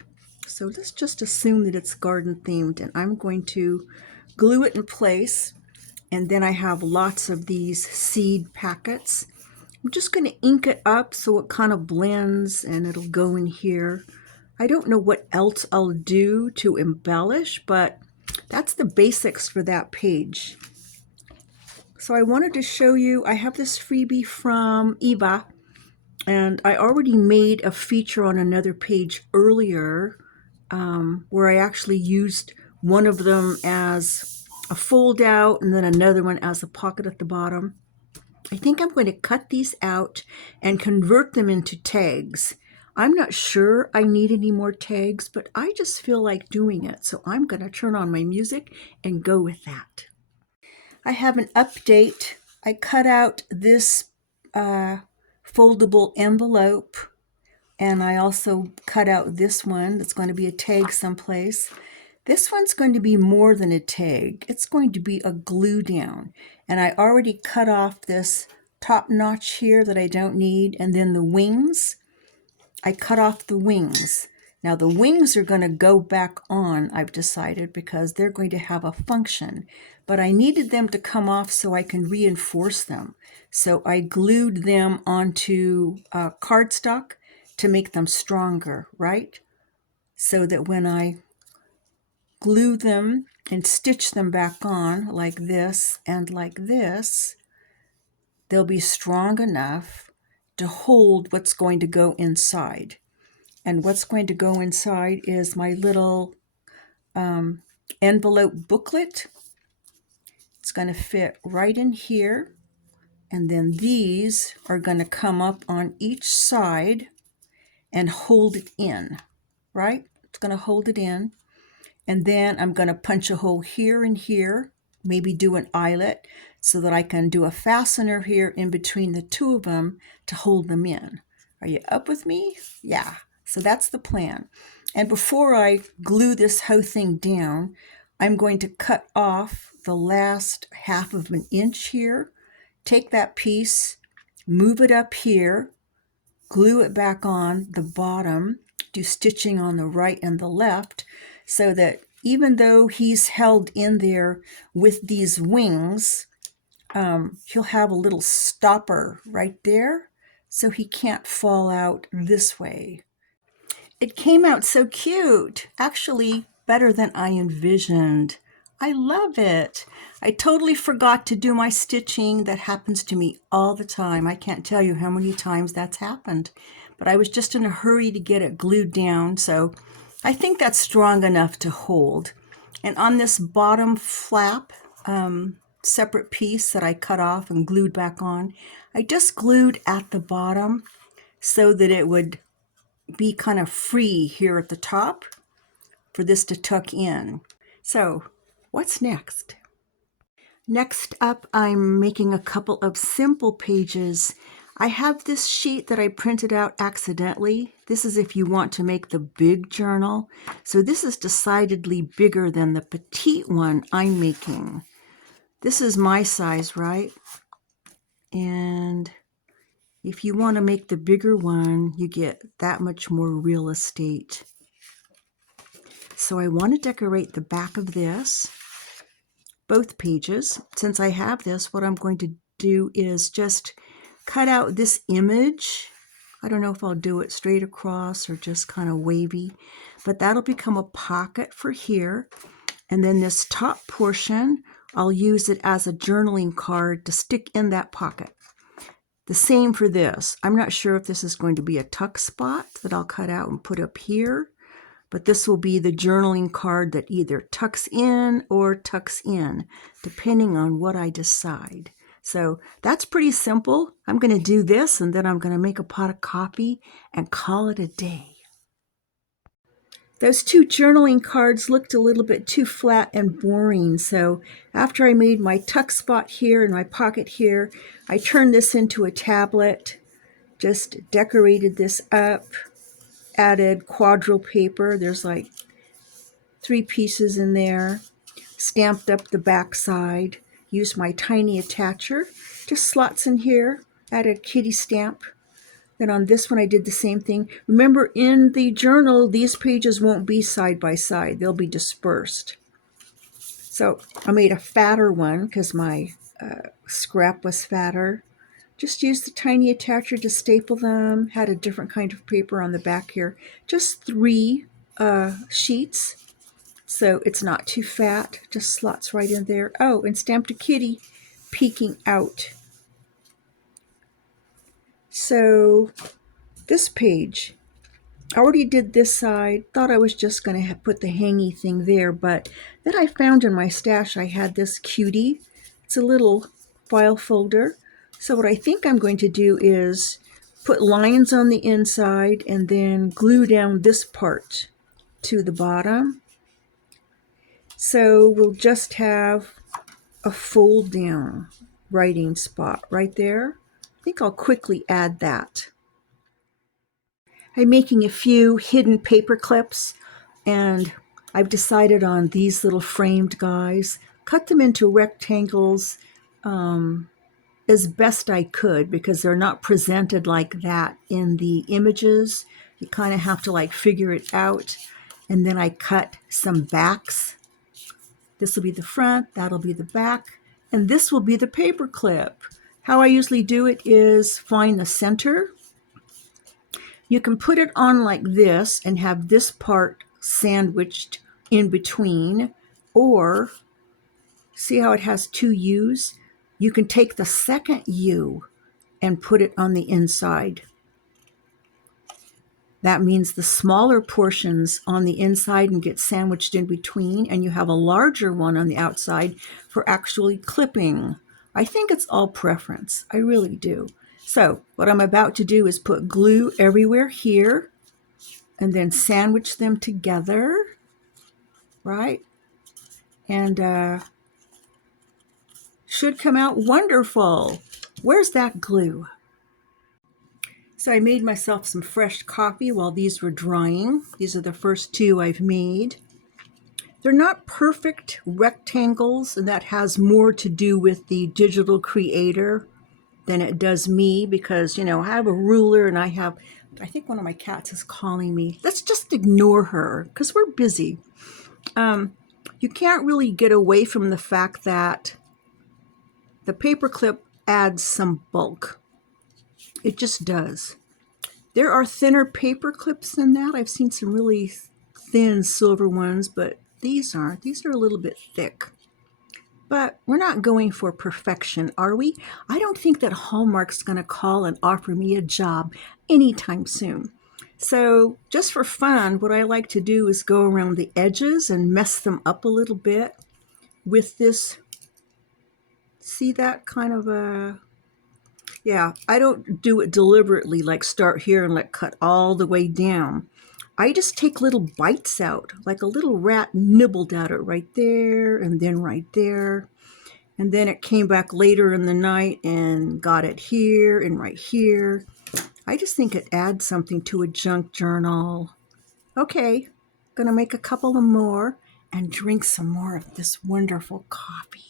So let's just assume that it's garden themed, and I'm going to glue it in place. And then I have lots of these seed packets. I'm just going to ink it up so it kind of blends and it'll go in here. I don't know what else I'll do to embellish, but that's the basics for that page. So I wanted to show you, I have this freebie from Eva, and I already made a feature on another page earlier where I actually used one of them as a fold out and then another one as a pocket at the bottom. I think I'm going to cut these out and convert them into tags. I'm not sure I need any more tags, but I just feel like doing it. So I'm going to turn on my music and go with that. I have an update. I cut out this foldable envelope, and I also cut out this one that's going to be a tag someplace. This one's going to be more than a tag. It's going to be a glue down. And I already cut off this top notch here that I don't need, and then the wings. I cut off the wings. Now the wings are going to go back on, I've decided, because they're going to have a function. But I needed them to come off so I can reinforce them. So I glued them onto cardstock to make them stronger, right? So that when I glue them and stitch them back on like this and like this, they'll be strong enough to hold what's going to go inside. And what's going to go inside is my little envelope booklet. It's going to fit right in here. And then these are going to come up on each side and hold it in, right? It's going to hold it in. And then I'm going to punch a hole here and here, maybe do an eyelet so that I can do a fastener here in between the two of them to hold them in. Are you up with me? Yeah. So that's the plan. And before I glue this whole thing down, I'm going to cut off the last 1/2 inch here. Take that piece, move it up here, glue it back on the bottom, do stitching on the right and the left, so that even though he's held in there with these wings, he'll have a little stopper right there so he can't fall out this way. It came out so cute, actually better than I envisioned. I love it. I totally forgot to do my stitching. That happens to me all the time. I can't tell you how many times that's happened. But I was just in a hurry to get it glued down, so I think that's strong enough to hold. And on this bottom flap, separate piece that I cut off and glued back on, I just glued at the bottom so that it would be kind of free here at the top for this to tuck in. So what's next? Next up, I'm making a couple of simple pages. I have this sheet that I printed out accidentally. This is if you want to make the big journal. So this is decidedly bigger than the petite one I'm making. This is my size, right? And if you want to make the bigger one, you get that much more real estate. So I want to decorate the back of this, both pages. Since I have this, what I'm going to do is just cut out this image. I don't know if I'll do it straight across or just kind of wavy, but that'll become a pocket for here. And then this top portion, I'll use it as a journaling card to stick in that pocket. The same for this. I'm not sure if this is going to be a tuck spot that I'll cut out and put up here, but this will be the journaling card that either tucks in or tucks in, depending on what I decide. So that's pretty simple. I'm going to do this, and then I'm going to make a pot of coffee and call it a day. Those two journaling cards looked a little bit too flat and boring, so after I made my tuck spot here and my pocket here, I turned this into a tablet, just decorated this up, added quadrille paper. There's like 3 pieces in there, stamped up the back side, used my tiny attacher, just slots in here, added kitty stamp. Then on this one, I did the same thing. Remember, in the journal, these pages won't be side by side. They'll be dispersed. So I made a fatter one because my scrap was fatter. Just used the tiny attacher to staple them. Had a different kind of paper on the back here. Just 3 sheets. So it's not too fat. Just slots right in there. Oh, and stamped a kitty peeking out. So this page, I already did this side, thought I was just going to put the hangy thing there, but then I found in my stash I had this cutie. It's a little file folder. So what I think I'm going to do is put lines on the inside and then glue down this part to the bottom. So we'll just have a fold down writing spot right there. I think I'll quickly add that. I'm making a few hidden paper clips, and I've decided on these little framed guys. Cut them into rectangles as best I could because they're not presented like that in the images. You kind of have to like figure it out. And then I cut some backs. This will be the front, that'll be the back, and this will be the paper clip. How I usually do it is find the center. You can put it on like this and have this part sandwiched in between, Or, see how it has two U's? You can take the second U and put it on the inside. That means the smaller portions on the inside and get sandwiched in between, and you have a larger one on the outside for actually clipping. I think it's all preference. I really do. So what I'm about to do is put glue everywhere here and then sandwich them together, right? And should come out wonderful. Where's that glue? So I made myself some fresh coffee while these were drying. These are the first two I've made. They're not perfect rectangles, and that has more to do with the digital creator than it does me, because, you know, I have a ruler and I think one of my cats is calling me. Let's just ignore her because we're busy. You can't really get away from the fact that the paperclip adds some bulk. It just does. There are thinner paper clips than that. I've seen some really thin silver ones, but these aren't. These are a little bit thick. But we're not going for perfection, are we? I don't think that Hallmark's going to call and offer me a job anytime soon. So just for fun, what I like to do is go around the edges and mess them up a little bit with this. See that kind of a... Yeah, I don't do it deliberately, like start here and like cut all the way down. I just take little bites out, like a little rat nibbled at it right there and then right there. And then it came back later in the night and got it here and right here. I just think it adds something to a junk journal. Okay, gonna make a couple of more and drink some more of this wonderful coffee.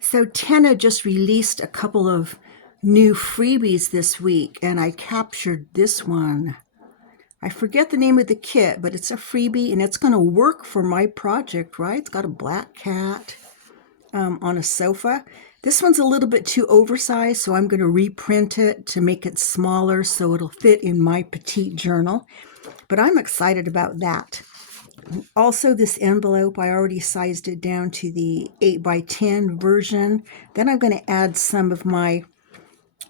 So Tenna just released a couple of new freebies this week, and I captured this one. I forget the name of the kit, but it's a freebie, and it's going to work for my project, right? It's got a black cat on a sofa. This one's a little bit too oversized, so I'm going to reprint it to make it smaller so it'll fit in my petite journal. But I'm excited about that. Also, this envelope, I already sized it down to the 8x10 version. Then I'm going to add some of my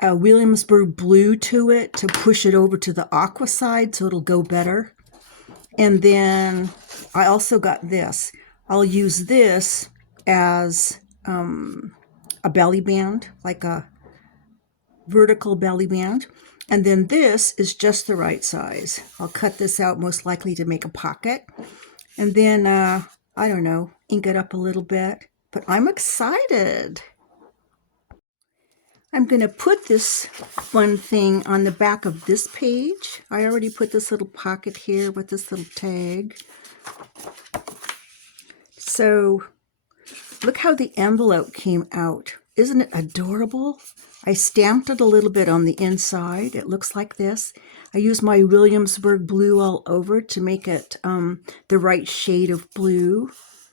Williamsburg blue to it to push it over to the aqua side so it'll go better. And then I also got this. I'll use this as a belly band, like a vertical belly band. And then this is just the right size. I'll cut this out most likely to make a pocket. And then, I don't know, ink it up a little bit. But I'm excited. I'm going to put this fun thing on the back of this page. I already put this little pocket here with this little tag. So look how the envelope came out. Isn't it adorable? I stamped it a little bit on the inside. It looks like this. I used my Williamsburg blue all over to make it the right shade of blue.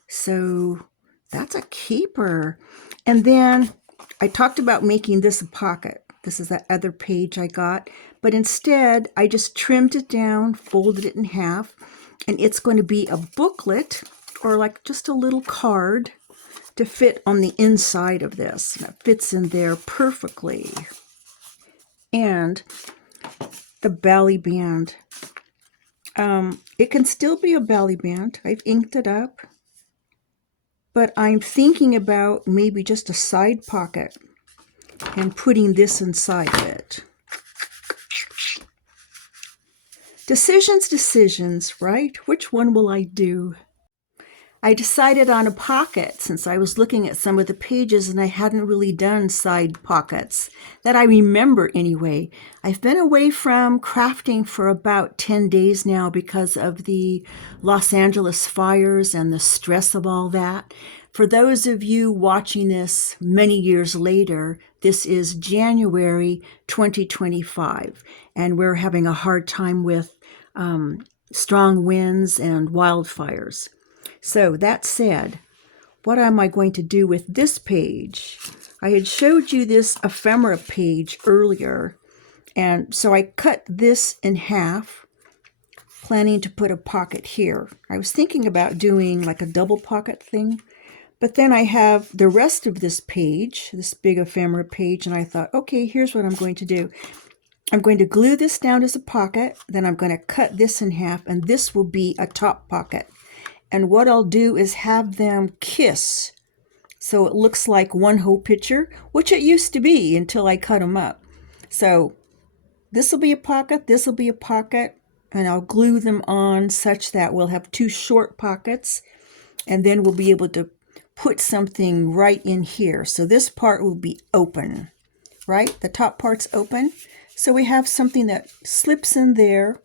So that's a keeper. And then I talked about making this a pocket. This is that other page I got. But instead, I just trimmed it down, folded it in half, and it's going to be a booklet or like just a little card to fit on the inside of this. And it fits in there perfectly. And the belly band. It can still be a belly band. I've inked it up. But I'm thinking about maybe just a side pocket and putting this inside of it. Decisions, right? Which one will I do? I decided on a pocket since I was looking at some of the pages and I hadn't really done side pockets, that I remember anyway. I've been away from crafting for about 10 days now because of the Los Angeles fires and the stress of all that. For those of you watching this many years later, this is January 2025, and we're having a hard time with strong winds and wildfires. So that said, what am I going to do with this page? I had showed you this ephemera page earlier, and so I cut this in half planning to put a pocket here. I was thinking about doing like a double pocket thing, but then I have the rest of this page, this big ephemera page, and I thought, okay, here's what I'm going to do. I'm going to glue this down as a pocket, then I'm going to cut this in half, and this will be a top pocket. And what I'll do is have them kiss, so it looks like one whole picture, which it used to be until I cut them up. So this will be a pocket, this will be a pocket, and I'll glue them on such that we'll have two short pockets, and then we'll be able to put something right in here. So this part will be open, right? The top part's open. So we have something that slips in there,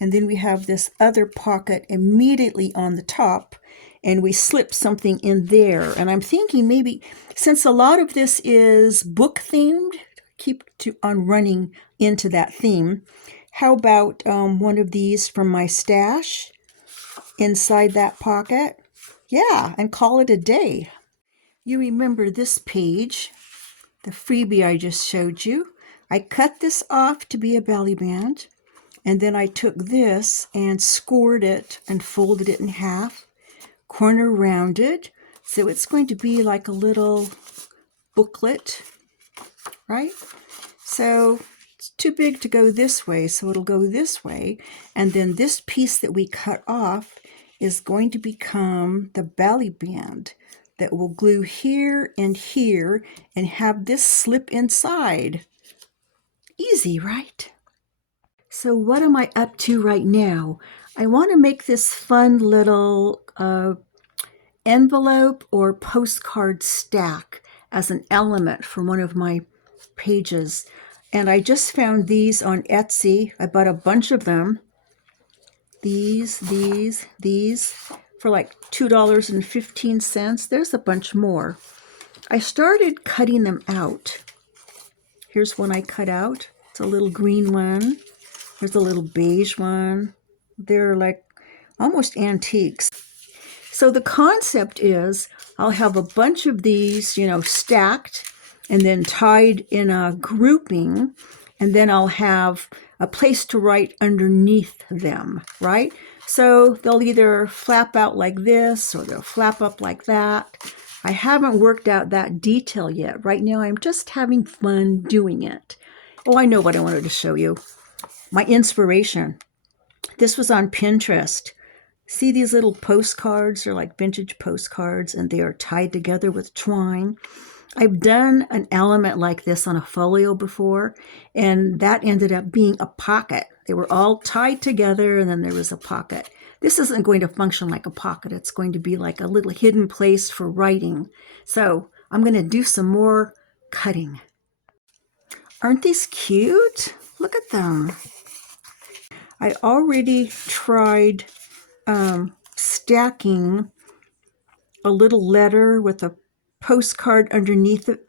and then we have this other pocket immediately on the top, and we slip something in there. And I'm thinking maybe, since a lot of this is book themed, keep on running into that theme, how about one of these from my stash inside that pocket? Yeah, and call it a day. You remember this page, the freebie I just showed you. I cut this off to be a belly band, and then I took this and scored it and folded it in half, corner rounded, so it's going to be like a little booklet, right? So it's too big to go this way, so it'll go this way, and then this piece that we cut off is going to become the belly band that will glue here and have this slip inside. Easy, right? So what am I up to right now? I want to make this fun little envelope or postcard stack as an element for one of my pages. And I just found these on Etsy. I bought a bunch of them. These for like $2.15. There's a bunch more. I started cutting them out. Here's one I cut out. It's a little green one. There's a little beige one. They're like almost antiques. So the concept is I'll have a bunch of these, stacked and then tied in a grouping, and then I'll have a place to write underneath them, right? So they'll either flap out like this or they'll flap up like that. I haven't worked out that detail yet. Right now I'm just having fun doing it. Oh, I know what I wanted to show you. My inspiration. This was on Pinterest. See these little postcards? They're like vintage postcards, and they are tied together with twine. I've done an element like this on a folio before, and that ended up being a pocket. They were all tied together, and then there was a pocket. This isn't going to function like a pocket. It's going to be like a little hidden place for writing. So I'm going to do some more cutting. Aren't these cute? Look at them. I already tried stacking a little letter with a postcard underneath it,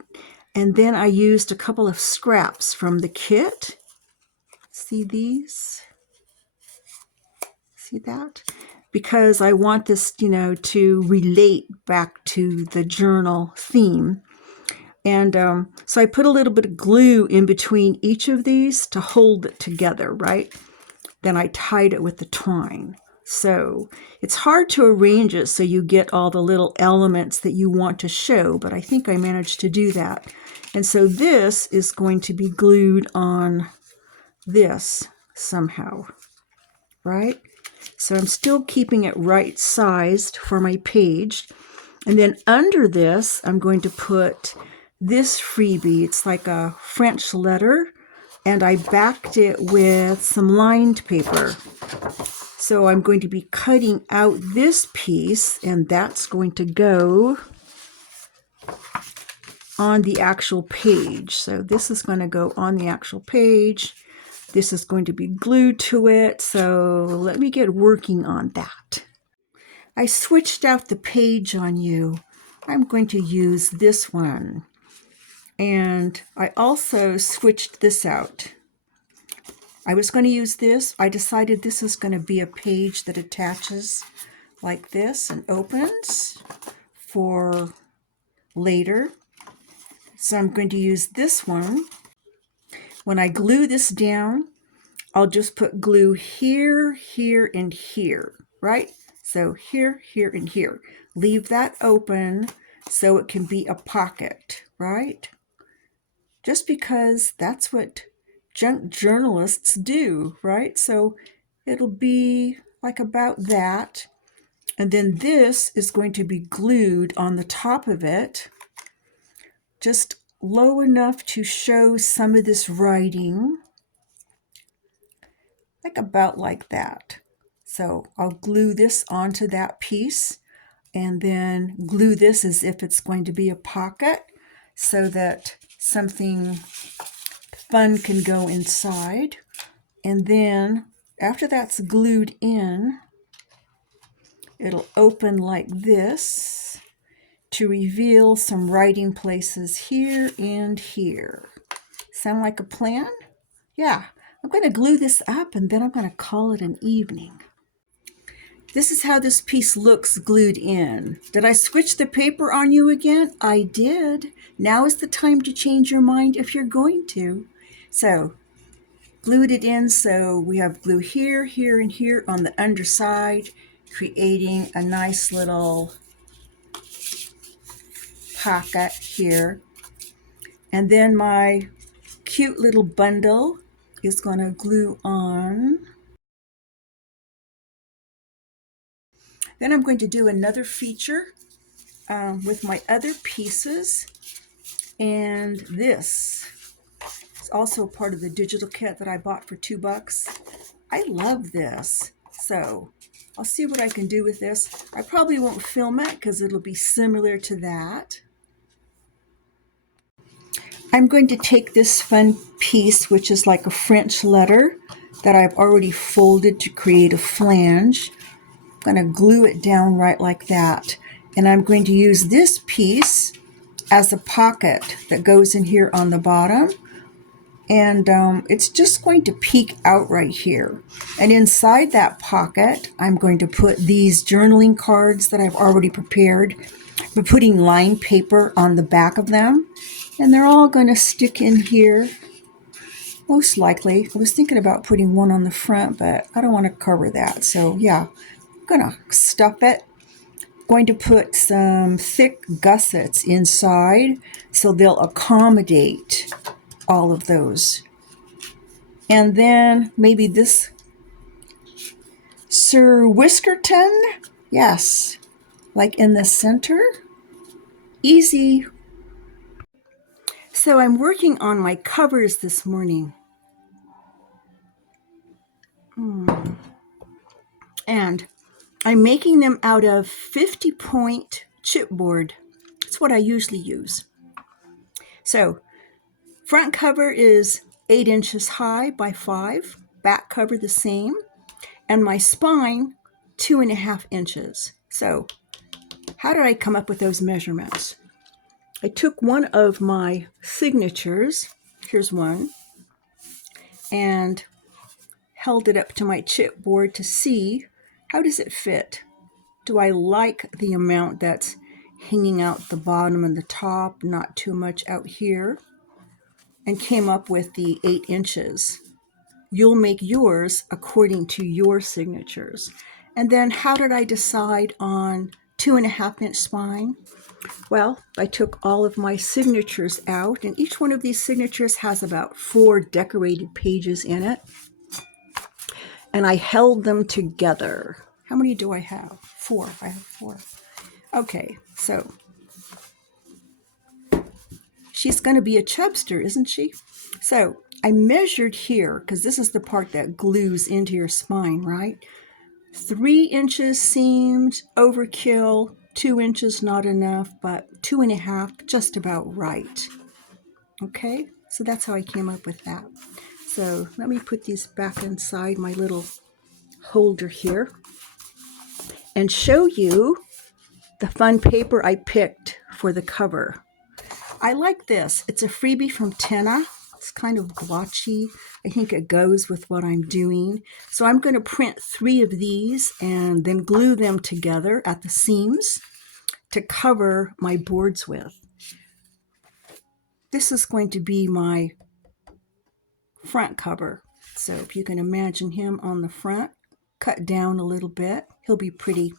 and then I used a couple of scraps from the kit. See these? See that? Because I want this, to relate back to the journal theme. And so I put a little bit of glue in between each of these to hold it together, right? Then I tied it with the twine. So it's hard to arrange it so you get all the little elements that you want to show, but I think I managed to do that. And so this is going to be glued on this somehow, right? So I'm still keeping it right sized for my page. And then under this, I'm going to put this freebie. It's like a French letter, and I backed it with some lined paper. So I'm going to be cutting out this piece, and that's going to go on the actual page. So this is going to go on the actual page. This is going to be glued to it. So let me get working on that. I switched out the page on you. I'm going to use this one. And I also switched this out. I was going to use this. I decided this is going to be a page that attaches like this and opens for later. So I'm going to use this one. When I glue this down, I'll just put glue here, here, and here, right? So here, here, and here. Leave that open so it can be a pocket, right? Just because that's what junk journalists do, right? So it'll be like about that. And then this is going to be glued on the top of it, just low enough to show some of this writing, like about like that. So I'll glue this onto that piece and then glue this as if it's going to be a pocket so that something fun can go inside. And then after that's glued in, it'll open like this to reveal some writing places here and here. Sound like a plan? Yeah, I'm going to glue this up and then I'm going to call it an evening. This is how this piece looks glued in. Did I switch the paper on you again? I did. Now is the time to change your mind if you're going to. So, glued it in so we have glue here, here, and here on the underside, creating a nice little pocket here. And then my cute little bundle is going to glue on. Then I'm going to do another feature with my other pieces. And this is also part of the digital kit that I bought for $2. I love this. So I'll see what I can do with this. I probably won't film it because it'll be similar to that. I'm going to take this fun piece, which is like a French letter that I've already folded to create a flange. I'm going to glue it down right like that. And I'm going to use this piece as a pocket that goes in here on the bottom. And it's just going to peek out right here. And inside that pocket, I'm going to put these journaling cards that I've already prepared. I'm putting lined paper on the back of them. And they're all going to stick in here, most likely. I was thinking about putting one on the front, but I don't want to cover that. So yeah, I'm going to stuff it. Going to put some thick gussets inside so they'll accommodate all of those. And then maybe this Sir Whiskerton. Yes, like in the center. Easy. So I'm working on my covers this morning. And I'm making them out of 50-point chipboard. That's what I usually use. So front cover is 8 inches high by 5. Back cover the same. And my spine, 2.5 inches. So how did I come up with those measurements? I took one of my signatures, here's one, and held it up to my chipboard to see how does it fit. Do I like the amount that's hanging out the bottom and the top, not too much out here? And came up with the 8 inches. You'll make yours according to your signatures. And then how did I decide on 2.5 inch spine? Well, I took all of my signatures out, and each one of these signatures has about 4 decorated pages in it. And I held them together. How many do I have? 4. I have 4. Okay, so she's going to be a chubster, isn't she? So I measured here, because this is the part that glues into your spine, right? 3 inches seemed overkill, 2 inches not enough, but 2.5 just about right. Okay, so that's how I came up with that. So let me put these back inside my little holder here and show you the fun paper I picked for the cover. I like this. It's a freebie from Tenna. It's kind of blotchy. I think it goes with what I'm doing. So I'm going to print 3 of these and then glue them together at the seams to cover my boards with. This is going to be my front cover. So if you can imagine him on the front, cut down a little bit, he'll be pretty.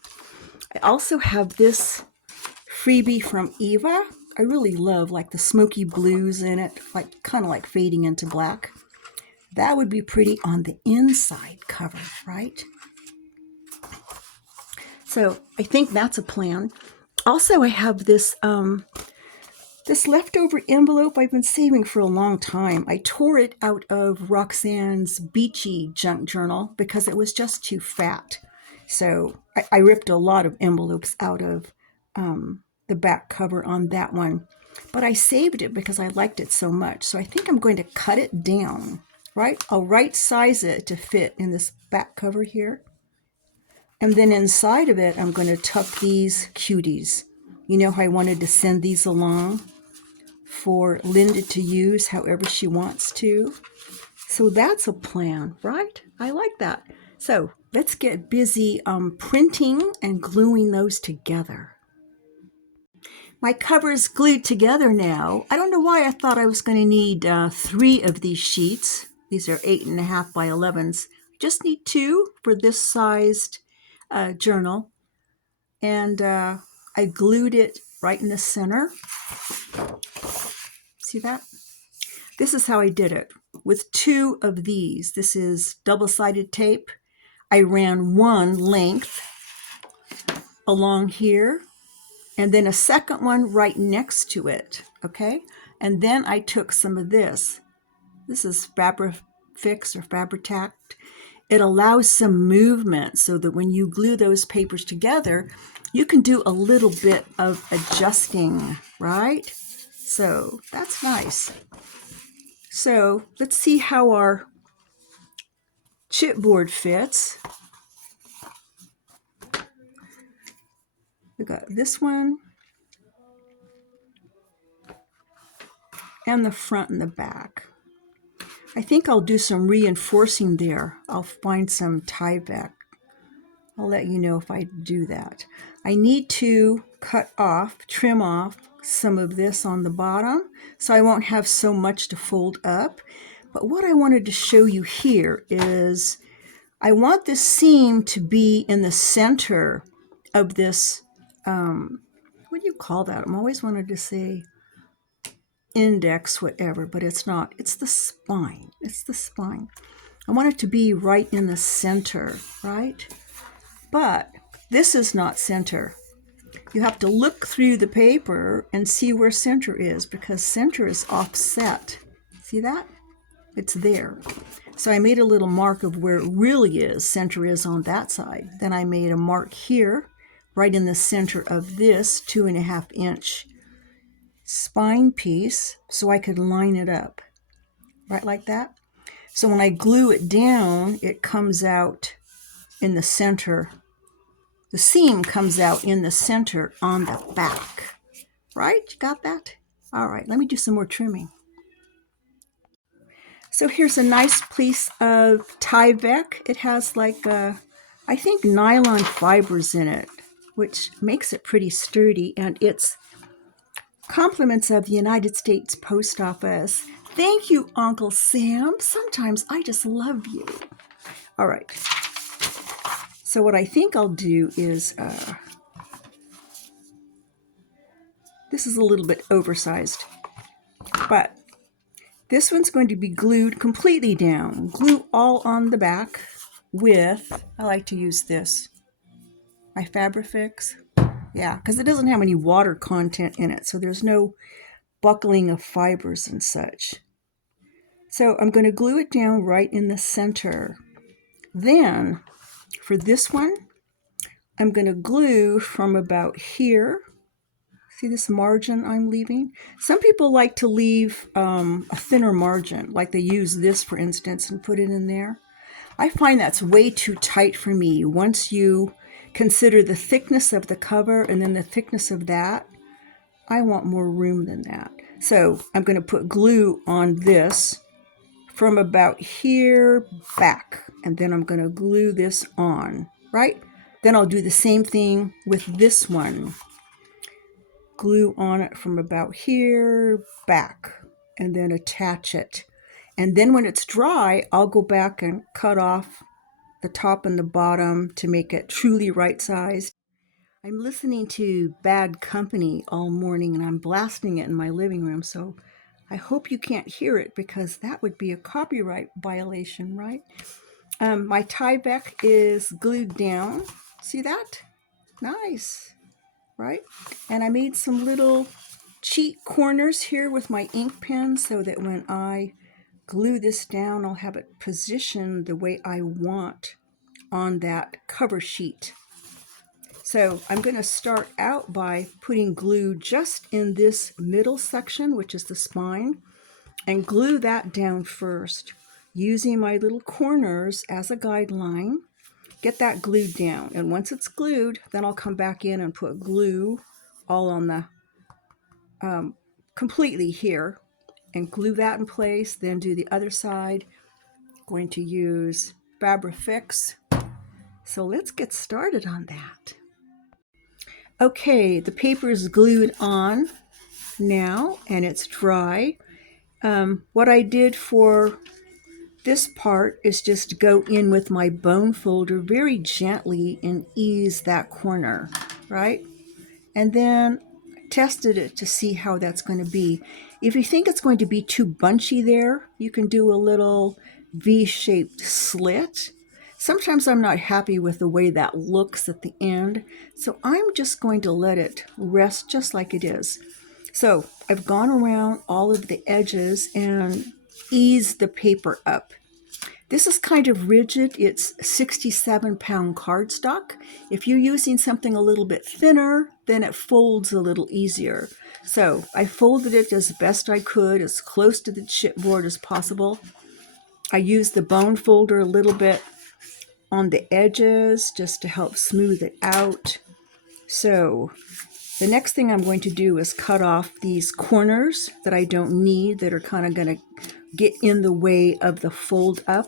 I also have this freebie from Eva. I really love like the smoky blues in it, like kind of like fading into black. That would be pretty on the inside cover, right? So I think that's a plan. Also, I have this this leftover envelope I've been saving for a long time. I tore it out of Roxanne's Beachy junk journal because it was just too fat. So I ripped a lot of envelopes out of the back cover on that one. But I saved it because I liked it so much. So I think I'm going to cut it down, right? I'll right size it to fit in this back cover here. And then inside of it, I'm going to tuck these cuties. You know how I wanted to send these along for Linda to use however she wants to. So that's a plan, right? I like that. So let's get busy printing and gluing those together. My cover's glued together now. I don't know why I thought I was going to need 3 of these sheets. These are 8.5 by 11s. Just need 2 for this sized journal. And I glued it right in the center. See that? This is how I did it with 2 of these. This is double-sided tape. I ran one length along here and then a second one right next to it, okay? And then I took some of this. This is Fabri-Fix or Fabri-Tac. It allows some movement so that when you glue those papers together, you can do a little bit of adjusting, right? So that's nice. So let's see how our chipboard fits. We got this one and the front and the back. I think I'll do some reinforcing there. I'll find some Tyvek. I'll let you know if I do that. I need to trim off some of this on the bottom so I won't have so much to fold up. But what I wanted to show you here is I want this seam to be in the center of this, what do you call that? I'm always wanted to say index, whatever, but it's not. It's the spine. It's the spine. I want it to be right in the center, right? But this is not center. You have to look through the paper and see where center is because center is offset. See that? It's there. So I made a little mark of where it really is. Center is on that side. Then I made a mark here, right in the center of this 2.5 inch spine piece so I could line it up, right like that. So when I glue it down, it comes out in the center. The seam comes out in the center on the back, right? You got that? All right, let me do some more trimming. So here's a nice piece of Tyvek. It has like, I think nylon fibers in it, which makes it pretty sturdy, and it's compliments of the United States Post Office. Thank you, Uncle Sam. Sometimes I just love you. All right. So what I think I'll do is, this is a little bit oversized, but this one's going to be glued completely down. Glue all on the back with, I like to use this, my Fabri-Fix. Yeah, because it doesn't have any water content in it, so there's no buckling of fibers and such. So I'm going to glue it down right in the center. Then, for this one, I'm going to glue from about here. See this margin I'm leaving? Some people like to leave a thinner margin, like they use this, for instance, and put it in there. I find that's way too tight for me. Once you consider the thickness of the cover and then the thickness of that, I want more room than that. So I'm going to put glue on this from about here back, and then I'm going to glue this on, right? Then I'll do the same thing with this one. Glue on it from about here back, and then attach it. And then when it's dry, I'll go back and cut off the top and the bottom to make it truly right-sized. I'm listening to Bad Company all morning and I'm blasting it in my living room, so I hope you can't hear it because that would be a copyright violation, right? My Tyvek is glued down. See that? Nice, right? And I made some little cheat corners here with my ink pen so that when I glue this down, I'll have it positioned the way I want on that cover sheet. So I'm going to start out by putting glue just in this middle section, which is the spine, and glue that down first, using my little corners as a guideline. Get that glued down, and once it's glued, then I'll come back in and put glue all on the completely here and glue that in place, then do the other side. Going to use Fabrifix. So let's get started on that. Okay, the paper is glued on now and it's dry. What I did for this part is just go in with my bone folder very gently and ease that corner, right? And then tested it to see how that's going to be. If you think it's going to be too bunchy there, you can do a little V-shaped slit. Sometimes I'm not happy with the way that looks at the end, so I'm just going to let it rest just like it is. So I've gone around all of the edges and eased the paper up. This is kind of rigid. It's 67-pound cardstock. If you're using something a little bit thinner, then it folds a little easier. So I folded it as best I could, as close to the chipboard as possible. I used the bone folder a little bit on the edges just to help smooth it out. So the next thing I'm going to do is cut off these corners that I don't need, that are kind of going to get in the way of the fold up.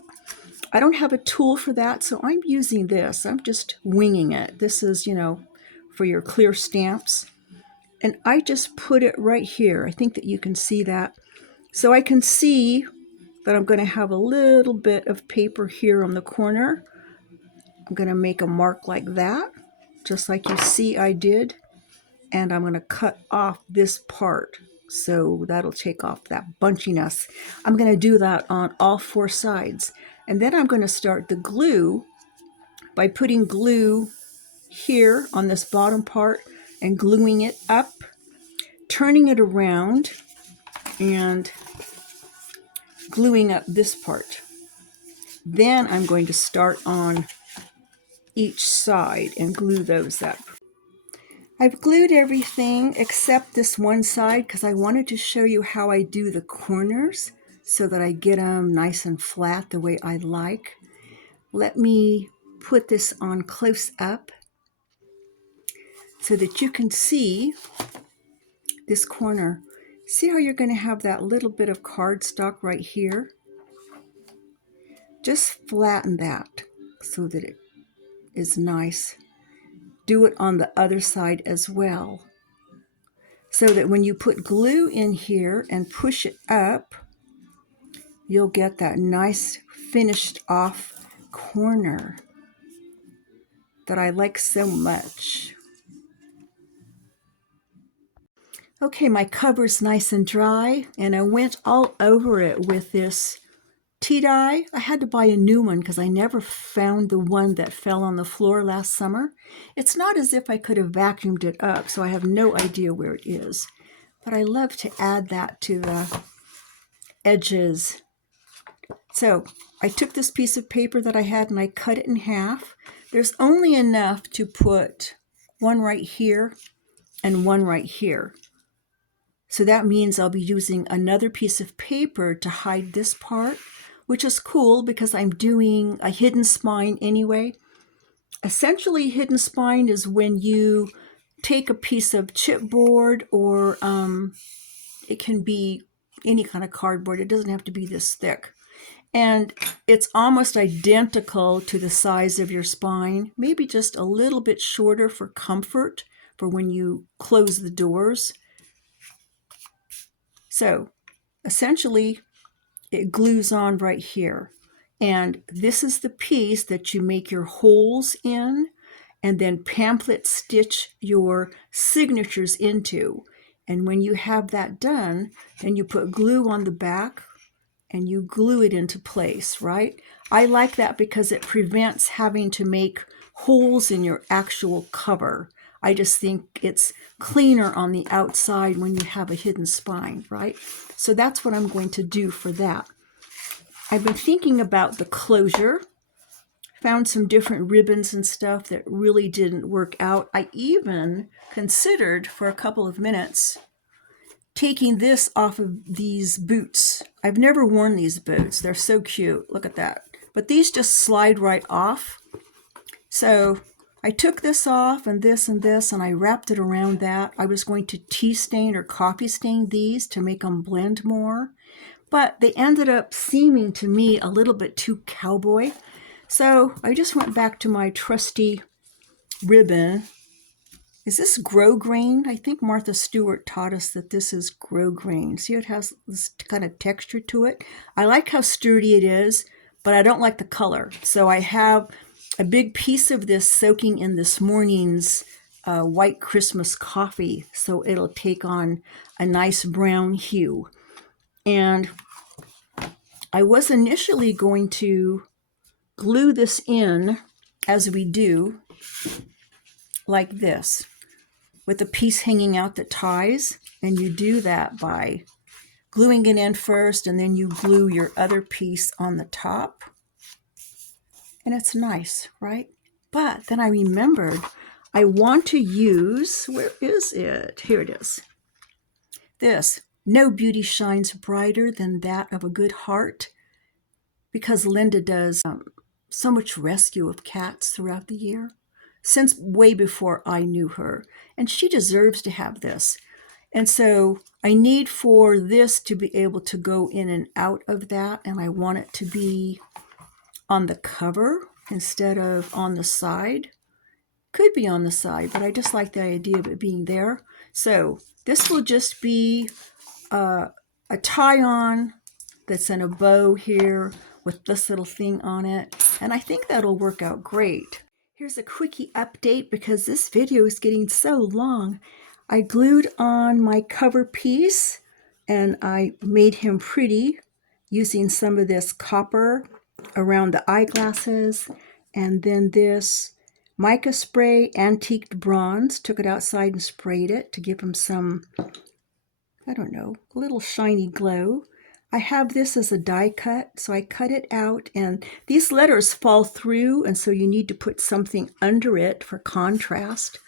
I don't have a tool for that, so I'm using this. I'm just winging it. This is, for your clear stamps. And I just put it right here. I think that you can see that. So I can see that I'm going to have a little bit of paper here on the corner. I'm going to make a mark like that, just like you see I did. And I'm going to cut off this part. So that'll take off that bunchiness. I'm going to do that on all four sides. And then I'm going to start the glue by putting glue here on this bottom part and gluing it up, turning it around, and gluing up this part. Then I'm going to start on each side and glue those up. I've glued everything except this one side because I wanted to show you how I do the corners so that I get them nice and flat the way I like. Let me put this on close up so that you can see this corner. See how you're going to have that little bit of cardstock right here? Just flatten that so that it is nice. Do it on the other side as well, so that when you put glue in here and push it up, you'll get that nice finished off corner that I like so much. Okay, my cover's nice and dry, and I went all over it with this tea dye. I had to buy a new one because I never found the one that fell on the floor last summer. It's not as if I could have vacuumed it up, so I have no idea where it is. But I love to add that to the edges. So I took this piece of paper that I had and I cut it in half. There's only enough to put one right here and one right here. So that means I'll be using another piece of paper to hide this part, which is cool because I'm doing a hidden spine anyway. Essentially, hidden spine is when you take a piece of chipboard, or it can be any kind of cardboard. It doesn't have to be this thick. And it's almost identical to the size of your spine, maybe just a little bit shorter for comfort for when you close the doors. So essentially, it glues on right here. And this is the piece that you make your holes in and then pamphlet stitch your signatures into. And when you have that done, then you put glue on the back and you glue it into place, right? I like that because it prevents having to make holes in your actual cover. I just think it's cleaner on the outside when you have a hidden spine, right? So that's what I'm going to do for that. I've been thinking about the closure, found some different ribbons and stuff that really didn't work out. I even considered for a couple of minutes taking this off of these boots. I've never worn these boots. They're so cute. Look at that. But these just slide right off. So I took this off and this and this, and I wrapped it around that. I was going to tea stain or coffee stain these to make them blend more, but they ended up seeming to me a little bit too cowboy. So I just went back to my trusty ribbon. Is this grosgrain? I think Martha Stewart taught us that this is grosgrain. See, it has this kind of texture to it. I like how sturdy it is, but I don't like the color. So I have a big piece of this soaking in this morning's white Christmas coffee, so it'll take on a nice brown hue. And I was initially going to glue this in, as we do, like this, with a piece hanging out that ties. And you do that by gluing it in first, and then you glue your other piece on the top. And it's nice, right? But then I remembered I want to use, where is it? Here it is. This, no beauty shines brighter than that of a good heart, because Linda does so much rescue of cats throughout the year, since way before I knew her. And she deserves to have this. And so I need for this to be able to go in and out of that, and I want it to be on the cover instead of on the side. Could be on the side, but I just like the idea of it being there. So this will just be a tie-on that's in a bow here with this little thing on it, and I think that'll work out great. Here's a quickie update because this video is getting so long. I glued on my cover piece and I made him pretty using some of this copper around the eyeglasses, and then this mica spray antiqued bronze. Took it outside and sprayed it to give him some, I don't know, a little shiny glow. I have this as a die cut, so I cut it out, and these letters fall through, and so you need to put something under it for contrast.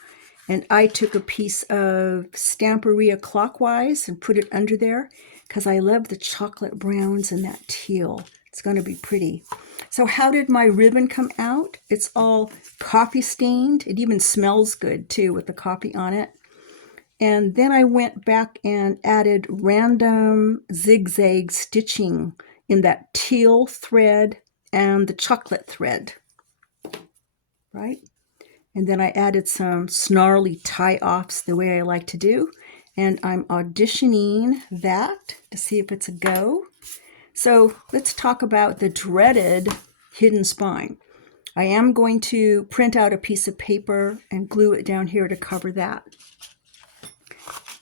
And I took a piece of Stamperia Clockwise and put it under there because I love the chocolate browns and that teal. It's going to be pretty. So how did my ribbon come out? It's all coffee stained. It even smells good too with the coffee on it. And then I went back and added random zigzag stitching in that teal thread and the chocolate thread, right? And then I added some snarly tie-offs the way I like to do. And I'm auditioning that to see if it's a go. So let's talk about the dreaded hidden spine. I am going to print out a piece of paper and glue it down here to cover that.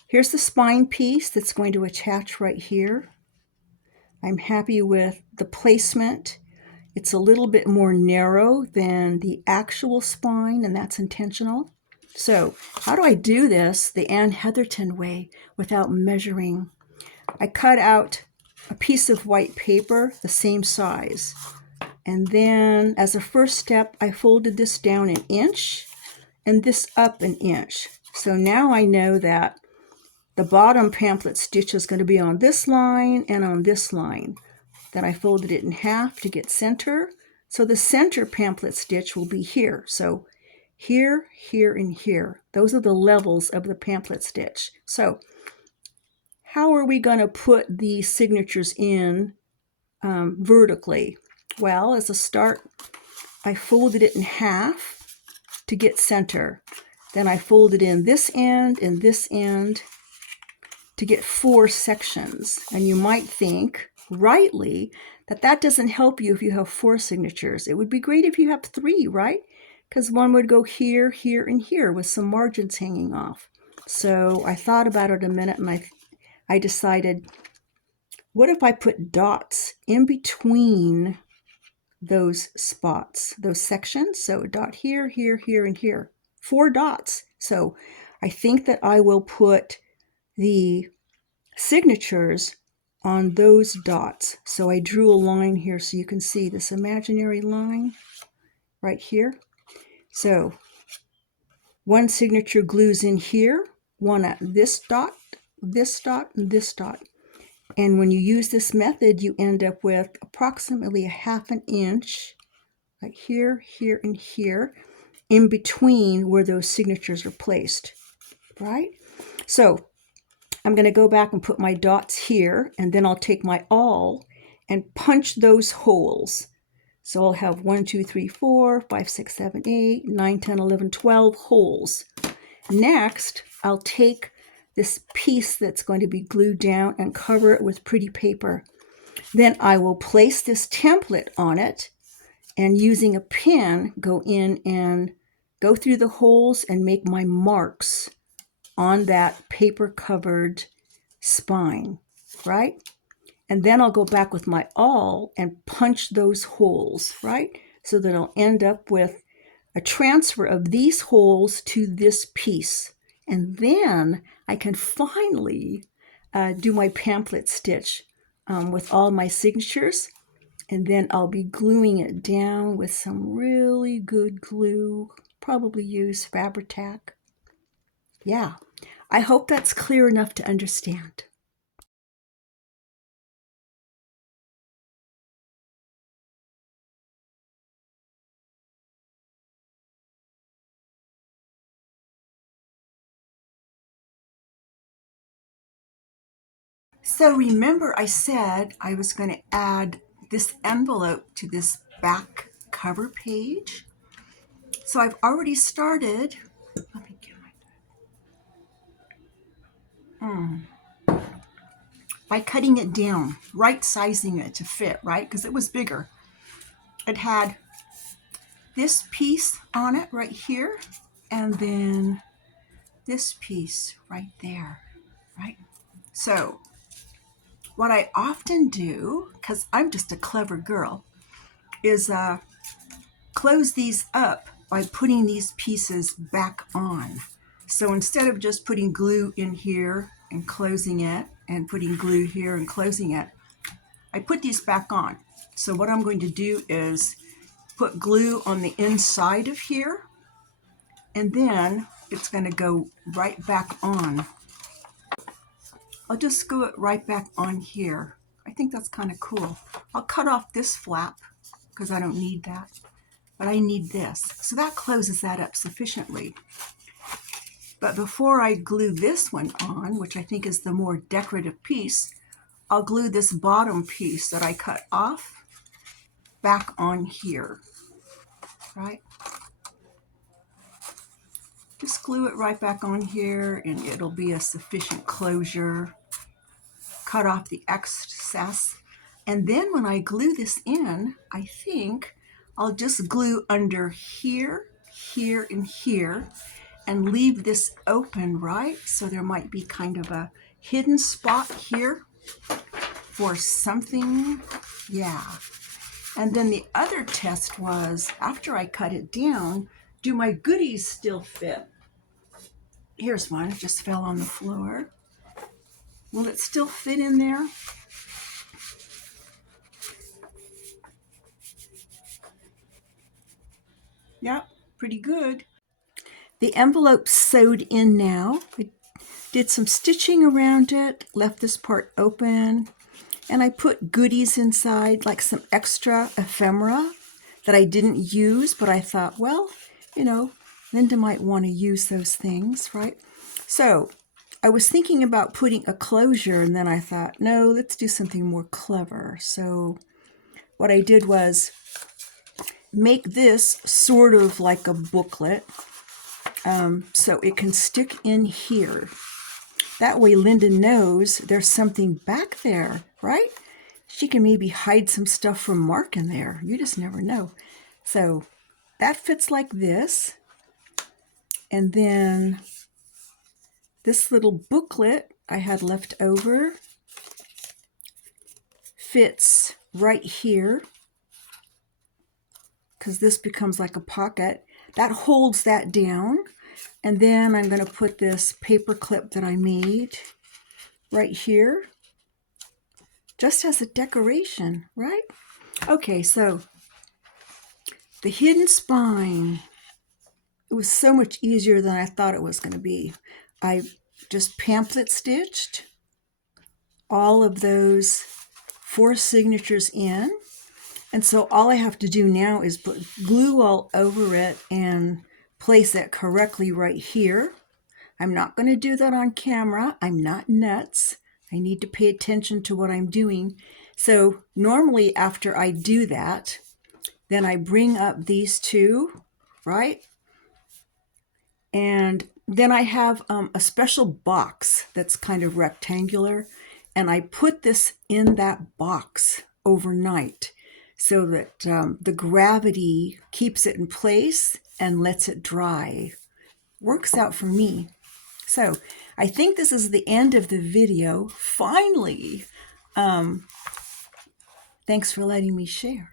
Here's the spine piece that's going to attach right here. I'm happy with the placement. It's a little bit more narrow than the actual spine, and that's intentional. So how do I do this the Anne Heatherton way without measuring? I cut out a piece of white paper the same size. And then as a first step, I folded this down an inch and this up an inch. So now I know that the bottom pamphlet stitch is going to be on this line and on this line. Then I folded it in half to get center. So the center pamphlet stitch will be here. So here, here, and here. Those are the levels of the pamphlet stitch. So how are we going to put the signatures in vertically? Well, as a start, I folded it in half to get center. Then I folded in this end and this end to get 4 sections. And you might think, rightly that that doesn't help you if you have 4 signatures. It would be great if you have 3, right? Because one would go here, here, and here with some margins hanging off. So I thought about it a minute and I decided, what if I put dots in between those spots, those sections? So a dot here, here, here, and here. 4 dots. So I think that I will put the signatures on those dots. So I drew a line here so you can see this imaginary line right here. So one signature glues in here, one at this dot, and this dot. And when you use this method, you end up with approximately a ½ inch, like here, here, and here, in between where those signatures are placed, right? So I'm going to go back and put my dots here, and then I'll take my awl and punch those holes. So I'll have 1, 2, 3, 4, 5, 6, 7, 8, 9, 10, 11, 12 holes. Next, I'll take this piece that's going to be glued down and cover it with pretty paper. Then I will place this template on it, and using a pin, go in and go through the holes and make my marks on that paper-covered spine, right? And then I'll go back with my awl and punch those holes, right? So that I'll end up with a transfer of these holes to this piece. And then I can finally do my pamphlet stitch with all my signatures. And then I'll be gluing it down with some really good glue, probably use Fabri-Tac. Yeah, I hope that's clear enough to understand. So remember I said I was going to add this envelope to this back cover page. So I've already started. Let me get by cutting it down, right sizing it to fit, right? Because it was bigger. It had this piece on it right here, and then this piece right there, right? So what I often do, because I'm just a clever girl, is close these up by putting these pieces back on. So instead of just putting glue in here and closing it and putting glue here and closing it, I put these back on. So what I'm going to do is put glue on the inside of here, and then it's going to go right back on. I'll just glue it right back on here. I think that's kind of cool. I'll cut off this flap because I don't need that, but I need this. So that closes that up sufficiently. But before I glue this one on, which I think is the more decorative piece, I'll glue this bottom piece that I cut off back on here, right? Just glue it right back on here and it'll be a sufficient closure. Cut off the excess. And then when I glue this in, I think I'll just glue under here, here, and here, and leave this open, right? So there might be kind of a hidden spot here for something, yeah. And then the other test was, after I cut it down, do my goodies still fit? Here's one, it just fell on the floor. Will it still fit in there? Yep, pretty good. The envelope's sewed in now. I did some stitching around it, left this part open, and I put goodies inside, like some extra ephemera that I didn't use, but I thought, well, you know, Linda might want to use those things, right? So I was thinking about putting a closure, and then I thought, no, let's do something more clever. So what I did was make this sort of like a booklet, so it can stick in here. That way Linda knows there's something back there, right? she can maybe hide some stuff from Mark in there. You just never know. So that fits like this. And then this little booklet I had left over fits right here, because this becomes like a pocket. That holds that down. And then I'm going to put this paper clip that I made right here, just as a decoration, right? Okay, so the hidden spine. It was so much easier than I thought it was going to be. I just pamphlet stitched all of those 4 signatures in. And so all I have to do now is put glue all over it and place it correctly right here. I'm not going to do that on camera. I'm not nuts. I need to pay attention to what I'm doing. So normally after I do that, then I bring up these 2, right? And then I have a special box that's kind of rectangular, and I put this in that box overnight so that the gravity keeps it in place and lets it dry. Works out for me. So I think this is the end of the video. Finally, thanks for letting me share.